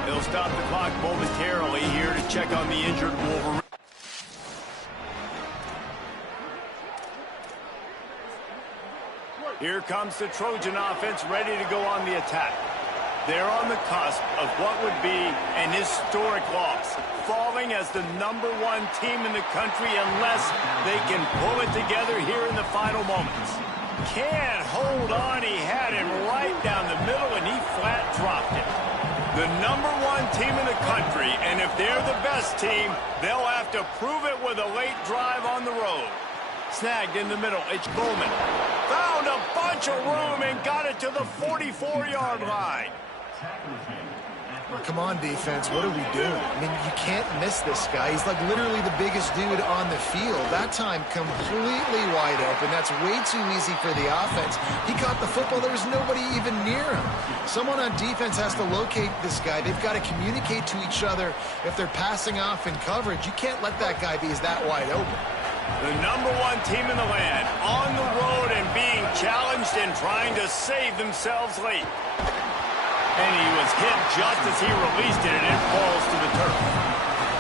They'll stop the clock momentarily here to check on the injured Wolverine. Here comes the Trojan offense ready to go on the attack. They're on the cusp of what would be an historic loss, falling as the #1 team in the country unless they can pull it together here in the final moments. Can't hold on. He had him right down the middle, and he flat dropped it. The #1 team in the country, and if they're the best team, they'll have to prove it with a late drive on the road. Snagged in the middle, it's Bowman. Found a bunch of room and got it to the 44-yard line. Come on, defense. What are we doing? I mean, you can't miss this guy. He's like literally the biggest dude on the field. That time, completely wide open. That's way too easy for the offense. He caught the football. There was nobody even near him. Someone on defense has to locate this guy. They've got to communicate to each other if they're passing off in coverage. You can't let that guy be that wide open. The #1 team in the land on the road and being challenged and trying to save themselves late. And he was hit just as he released it, and it falls to the turf.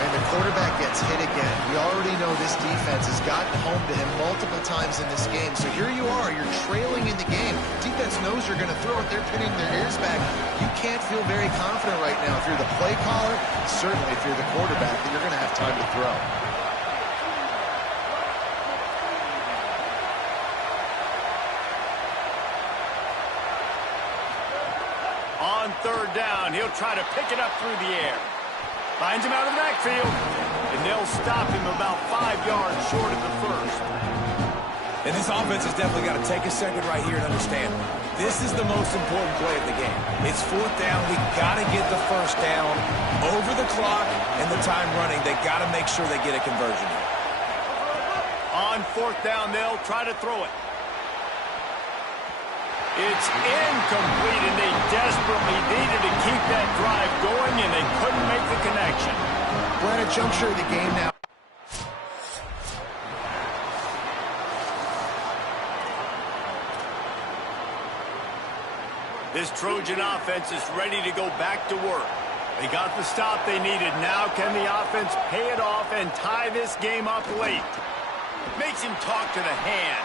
And the quarterback gets hit again. We already know this defense has gotten home to him multiple times in this game. So here you are, you're trailing in the game. Defense knows you're going to throw it. They're pinning their ears back. You can't feel very confident right now if you're the play caller, certainly if you're the quarterback, that you're going to have time to throw. On third down, he'll try to pick it up through the air. Finds him out of the backfield, and they'll stop him about 5 yards short of the first. And this offense has definitely got to take a second right here and understand, this is the most important play of the game. It's fourth down. We got to get the first down over the clock and the time running. They got to make sure they get a conversion here. On fourth down, they'll try to throw it. It's incomplete, and they desperately needed to keep that drive going, and they couldn't make the connection. We're at a juncture of the game now. This Trojan offense is ready to go back to work. They got the stop they needed. Now can the offense pay it off and tie this game up late? Makes him talk to the hand.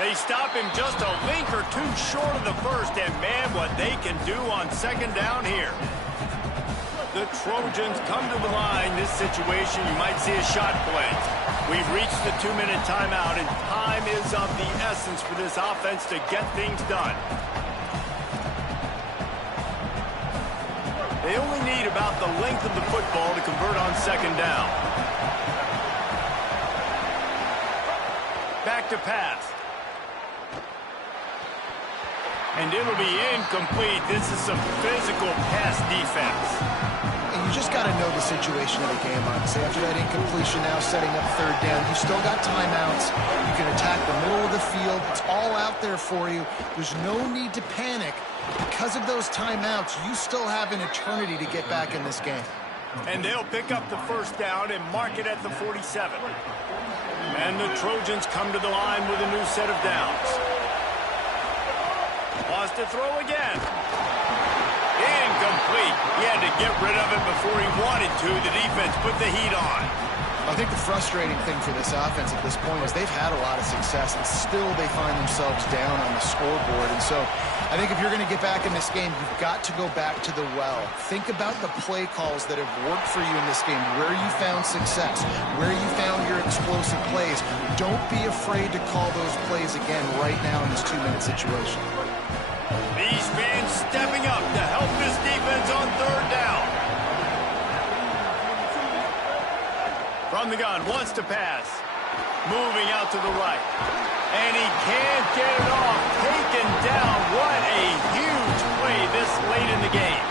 They stop him just a link or two short of the first, and man, what they can do on second down here. The Trojans come to the line. This situation, you might see a shot play. We've reached the 2-minute timeout, and time is of the essence for this offense to get things done. They only need about the length of the football to convert on second down. Back to pass. And it'll be incomplete. This is some physical pass defense. And you just got to know the situation of the game, honestly. After that incompletion now setting up third down, you've still got timeouts. You can attack the middle of the field. It's all out there for you. There's no need to panic. Because of those timeouts, you still have an eternity to get back in this game. And they'll pick up the first down and mark it at the 47. And the Trojans come to the line with a new set of downs. Wants to throw again. Incomplete. He had to get rid of it before he wanted to. The defense put the heat on. I think the frustrating thing for this offense at this point is they've had a lot of success, and still they find themselves down on the scoreboard. And so I think if you're going to get back in this game, you've got to go back to the well. Think about the play calls that have worked for you in this game, where you found success, where you found your explosive plays. Don't be afraid to call those plays again right now in this 2-minute situation. These fans stepping up to help this defense on third down. From the gun, wants to pass. Moving out to the right. And he can't get it off. Taken down. What a huge play this late in the game.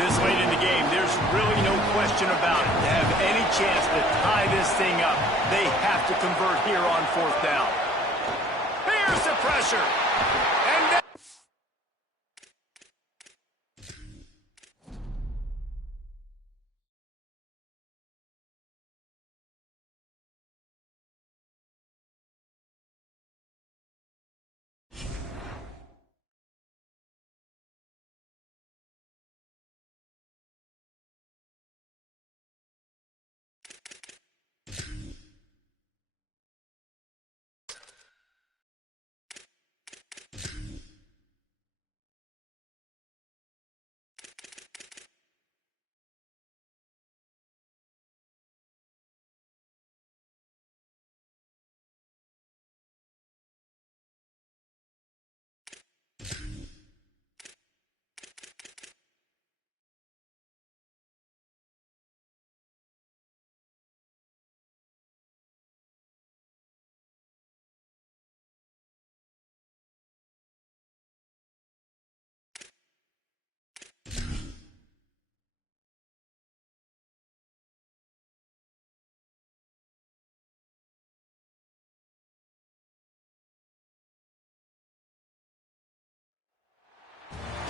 This late in the game, there's really no question about it. To have any chance to tie this thing up, they have to convert here on fourth down. Here's the pressure. And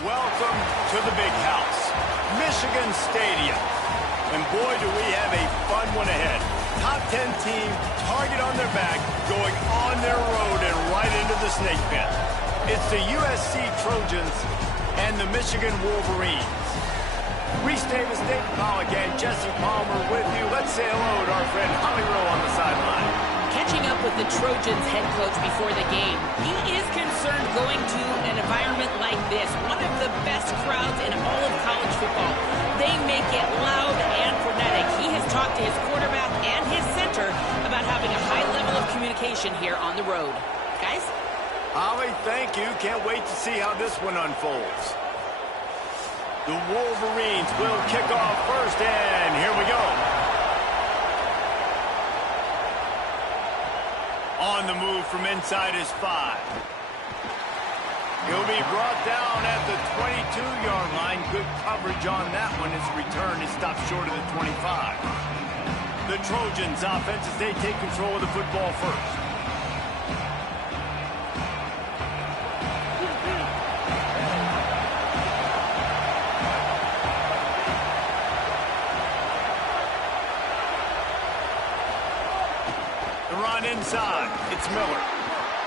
welcome to the big house, Michigan Stadium. And boy, do we have a fun one ahead. Top 10 team, target on their back, going on their road and right into the snake pit. It's the USC Trojans and the Michigan Wolverines. Reese Davis, Dayton Pollock, and Jesse Palmer with you. Let's say hello to our friend Holly Rowe on the sideline. Catching up with the Trojans head coach before the game, he is concerned going to an environment like this, one of the best crowds in all of college football. They make it loud and frenetic. He has talked to his quarterback and his center about having a high level of communication here on the road. Guys? Holly, thank you. Can't wait to see how this one unfolds. The Wolverines will kick off first, and here we go. On the move from inside his 5. He'll be brought down at the 22-yard line. Good coverage on that one. His return is stopped short of the 25. The Trojans offense as they take control of the football first. Inside, it's Miller.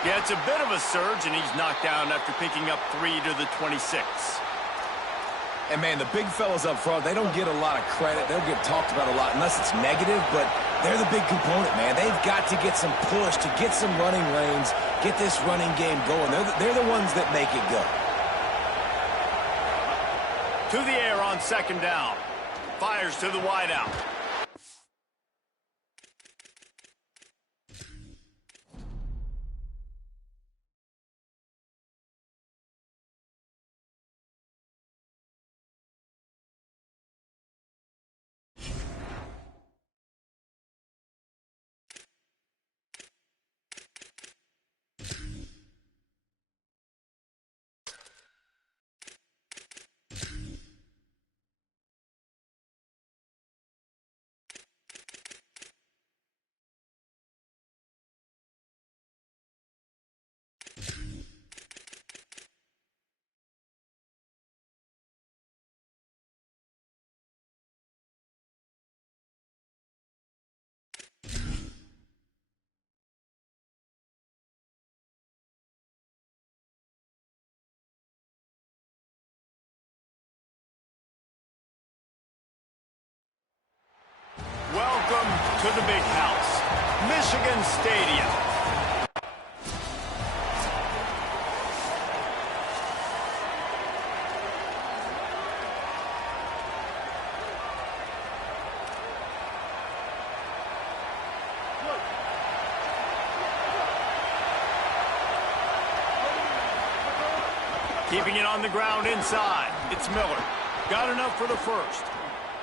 Yeah, it's a bit of a surge, and he's knocked down after picking up 3 to the 26. And, man, the big fellas up front, they don't get a lot of credit. They'll get talked about a lot unless it's negative, but they're the big component, man. They've got to get some push, to get some running lanes, get this running game going. They're the ones that make it go. To the air on second down. Fires to the wideout. Welcome to the big house, Michigan Stadium. Keeping it on the ground inside, it's Miller. Got enough for the first.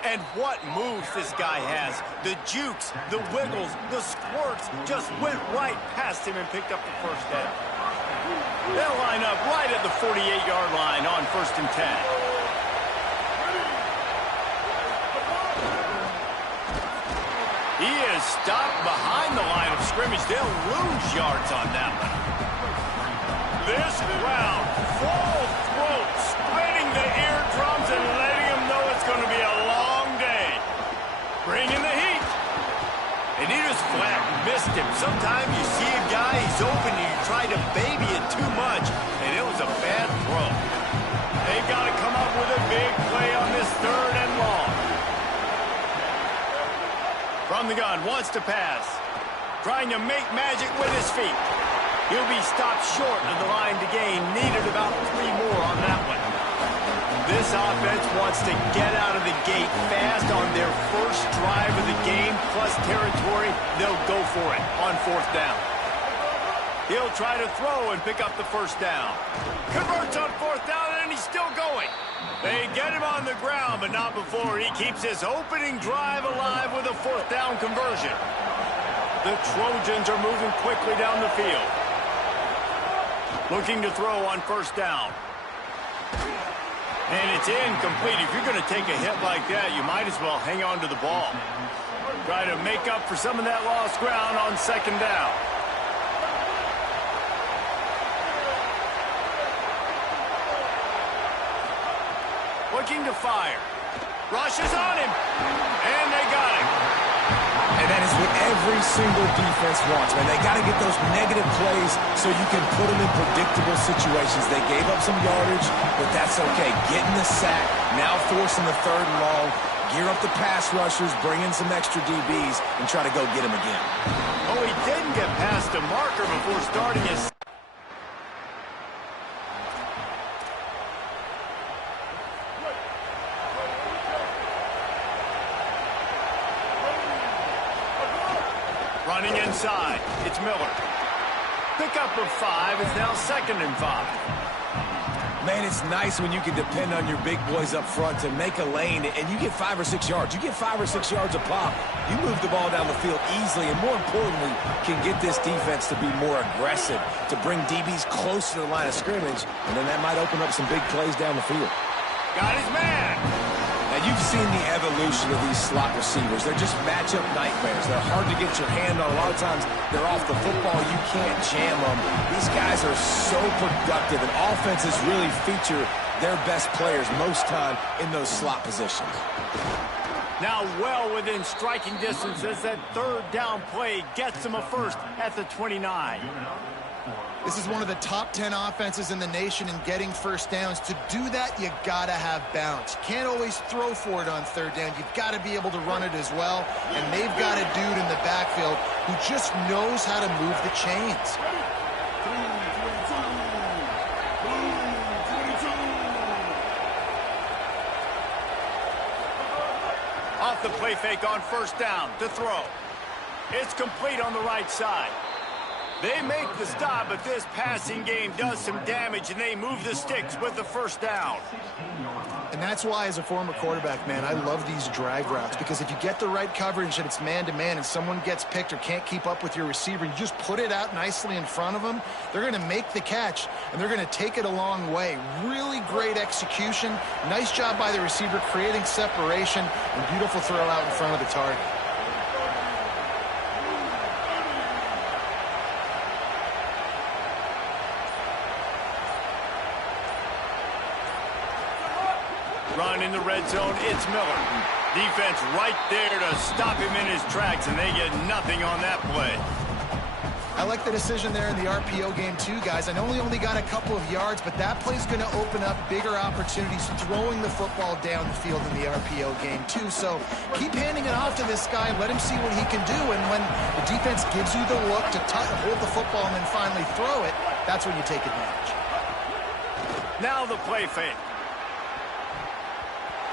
And what moves this guy has. The jukes, the wiggles, the squirts just went right past him and picked up the first down. They'll line up right at the 48-yard line on 1st and 10. He is stopped behind the line of scrimmage. They'll lose yards on that one. This crowd, full throat, spreading the eardrums and letting them know it's going to be a long day. Bringing the heat. And he just flat missed him. Sometimes you see a guy, he's open, and you try to baby it too much, and it was a bad throw. They've got to come up with a big play on this 3rd and long. From the gun, wants to pass. Trying to make magic with his feet. He'll be stopped short of the line to gain. Needed about 3 more on that one. This offense wants to get out of the gate fast on their first drive of the game, plus territory. They'll go for it on 4th down. He'll try to throw and pick up the first down. Converts on 4th down, and he's still going. They get him on the ground, but not before he keeps his opening drive alive with a 4th down conversion. The Trojans are moving quickly down the field. Looking to throw on 1st down. And it's incomplete. If you're going to take a hit like that, you might as well hang on to the ball. Try to make up for some of that lost ground on 2nd down. Looking to fire. Rushes on him. And they got him. And that is what every single defense wants, man. They got to get those negative negative plays so you can put them in predictable situations. They gave up some yardage, but that's okay. Getting the sack, now forcing the 3rd and long, gear up the pass rushers, bring in some extra DBs, and try to go get them again. Oh, he didn't get past the marker before starting his... Running inside, it's Miller. Pickup of 5 is now 2nd and 5. Man, it's nice when you can depend on your big boys up front to make a lane, and you get 5 or 6 yards. You get 5 or 6 yards a pop. You move the ball down the field easily, and more importantly, can get this defense to be more aggressive, to bring DBs close to the line of scrimmage, and then that might open up some big plays down the field. Got his man. Now, you've seen the evolution of these slot receivers. They're just matchup nightmares. They're hard to get your hand on. A lot of times, they're off the football. You can't jam them. These guys are so productive, and offenses really feature their best players most time in those slot positions. Now well within striking distance as that 3rd down play gets them a first at the 29. This is one of the top 10 offenses in the nation in getting first downs. To do that, you got to have bounce. You can't always throw for it on 3rd down. You've got to be able to run it as well. And they've got a dude in the backfield who just knows how to move the chains. Off the play fake on 1st down to throw. It's complete on the right side. They make the stop, but this passing game does some damage, and they move the sticks with the 1st down. And that's why, as a former quarterback, man, I love these drag routes, because if you get the right coverage and it's man-to-man and someone gets picked or can't keep up with your receiver, you just put it out nicely in front of them, they're going to make the catch, and they're going to take it a long way. Really great execution. Nice job by the receiver creating separation, and beautiful throw out in front of the target. Run in the red zone, it's Miller. Defense right there to stop him in his tracks, and they get nothing on that play. I like the decision there in the RPO game too, guys. I know he only got a couple of yards, but that play's going to open up bigger opportunities throwing the football down the field in the RPO game too. So keep handing it off to this guy, let him see what he can do, and when the defense gives you the look to hold the football and then finally throw it, that's when you take advantage. Now the play fake.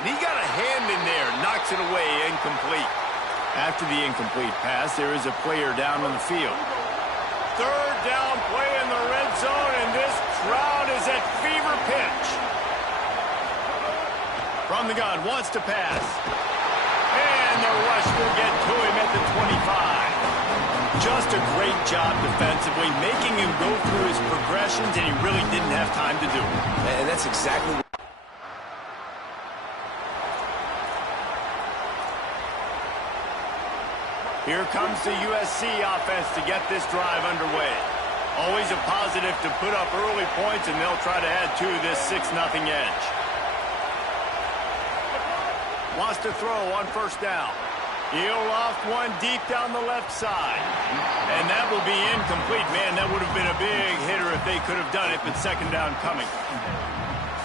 And he got a hand in there, knocks it away, incomplete. After the incomplete pass, there is a player down on the field. 3rd down play in the red zone, and this crowd is at fever pitch. From the gun, wants to pass. And the rush will get to him at the 25. Just a great job defensively, making him go through his progressions, and he really didn't have time to do it. And that's exactly what... Here comes the USC offense to get this drive underway. Always a positive to put up early points, and they'll try to add to this 6-0 edge. Wants to throw on 1st down. He'll loft one deep down the left side. And that will be incomplete. Man, that would have been a big hitter if they could have done it, but 2nd down coming.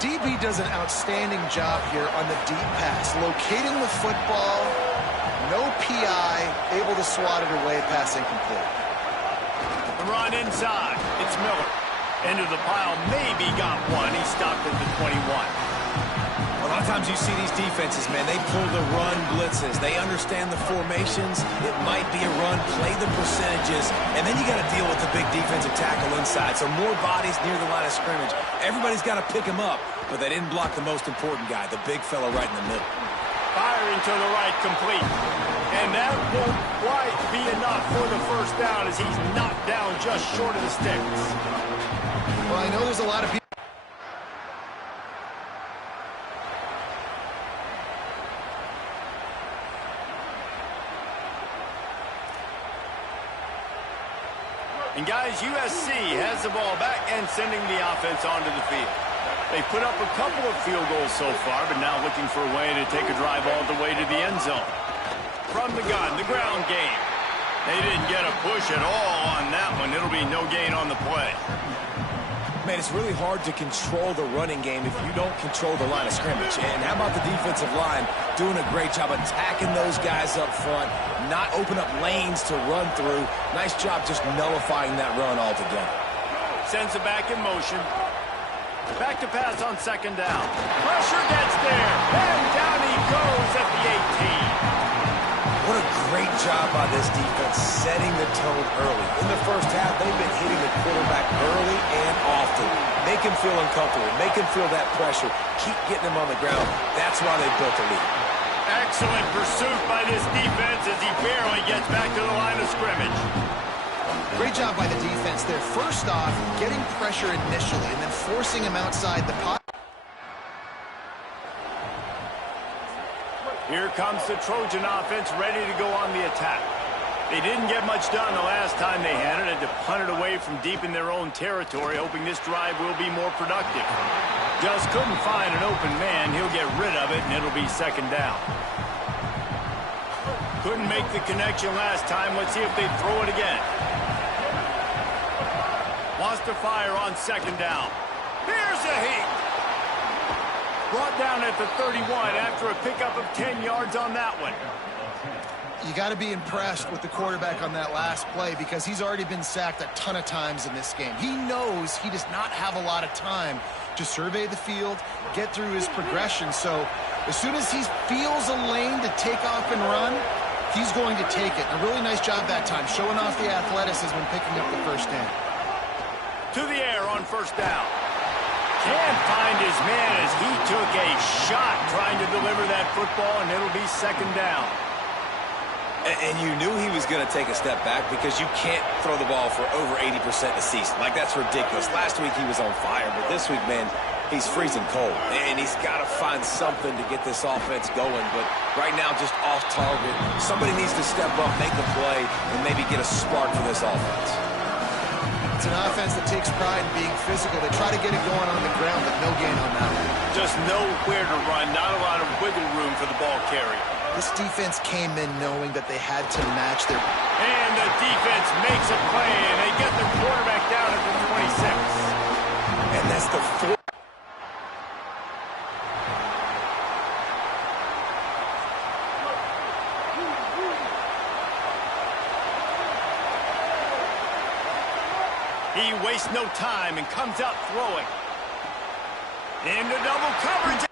DB does an outstanding job here on the deep pass, locating the football. No PI, able to swat it away, pass incomplete. The run inside. It's Miller. Into the pile, maybe got one. He stopped at the 21. A lot of times you see these defenses, man, they pull the run blitzes. They understand the formations. It might be a run, play the percentages, and then you got to deal with the big defensive tackle inside. So more bodies near the line of scrimmage. Everybody's got to pick him up, but they didn't block the most important guy, the big fella right in the middle. Firing to the right, complete. And that won't quite be enough for the 1st down as he's knocked down just short of the sticks. Well, I know there's a lot of people. And guys, USC has the ball back and sending the offense onto the field. They put up a couple of field goals so far, but now looking for a way to take a drive all the way to the end zone. From the gun, the ground game. They didn't get a push at all on that one. It'll be no gain on the play. Man, it's really hard to control the running game if you don't control the line of scrimmage. And how about the defensive line doing a great job attacking those guys up front, not open up lanes to run through. Nice job just nullifying that run altogether. Sends it back in motion. Back to pass on second down. Pressure gets there. And down he goes at the 18. What a great job by this defense setting the tone early. In the first half, they've been hitting the quarterback early and often. Make him feel uncomfortable. Make him feel that pressure. Keep getting him on the ground. That's why they built the lead. Excellent pursuit by this defense as he barely gets back to the line of scrimmage. Great job by the defense there. First off, getting pressure initially and then forcing him outside the pocket. Here comes the Trojan offense ready to go on the attack. They didn't get much done the last time they had it. Had to punt it away from deep in their own territory, hoping this drive will be more productive. Just couldn't find an open man. He'll get rid of it, and it'll be second down. Couldn't make the connection last time. Let's see if they throw it again. Wants to fire on second down. Here's a heat. Brought down at the 31 after a pickup of 10 yards on that one. You got to be impressed with the quarterback on that last play because he's already been sacked a ton of times in this game. He knows he does not have a lot of time to survey the field, get through his progression. So as soon as he feels a lane to take off and run, he's going to take it. A really nice job that time, showing off the athleticism when picking up the first down. To the air on first down. Can't find his man as he took a shot trying to deliver that football, and it'll be second down. And you knew he was going to take a step back because you can't throw the ball for over 80% a season. Like, that's ridiculous. Last week he was on fire, but this week, man, he's freezing cold. And he's got to find something to get this offense going. But right now, just off target. Somebody needs to step up, make a play, and maybe get a spark for this offense. It's an offense that takes pride in being physical. They try to get it going on the ground, but no gain on that one. Just nowhere to run, not a lot of wiggle room for the ball carrier. This defense came in knowing that they had to match their... And the defense makes a play, and they get their quarterback down at the 26. And that's the fourth. He wastes no time and comes out throwing. Into double coverage.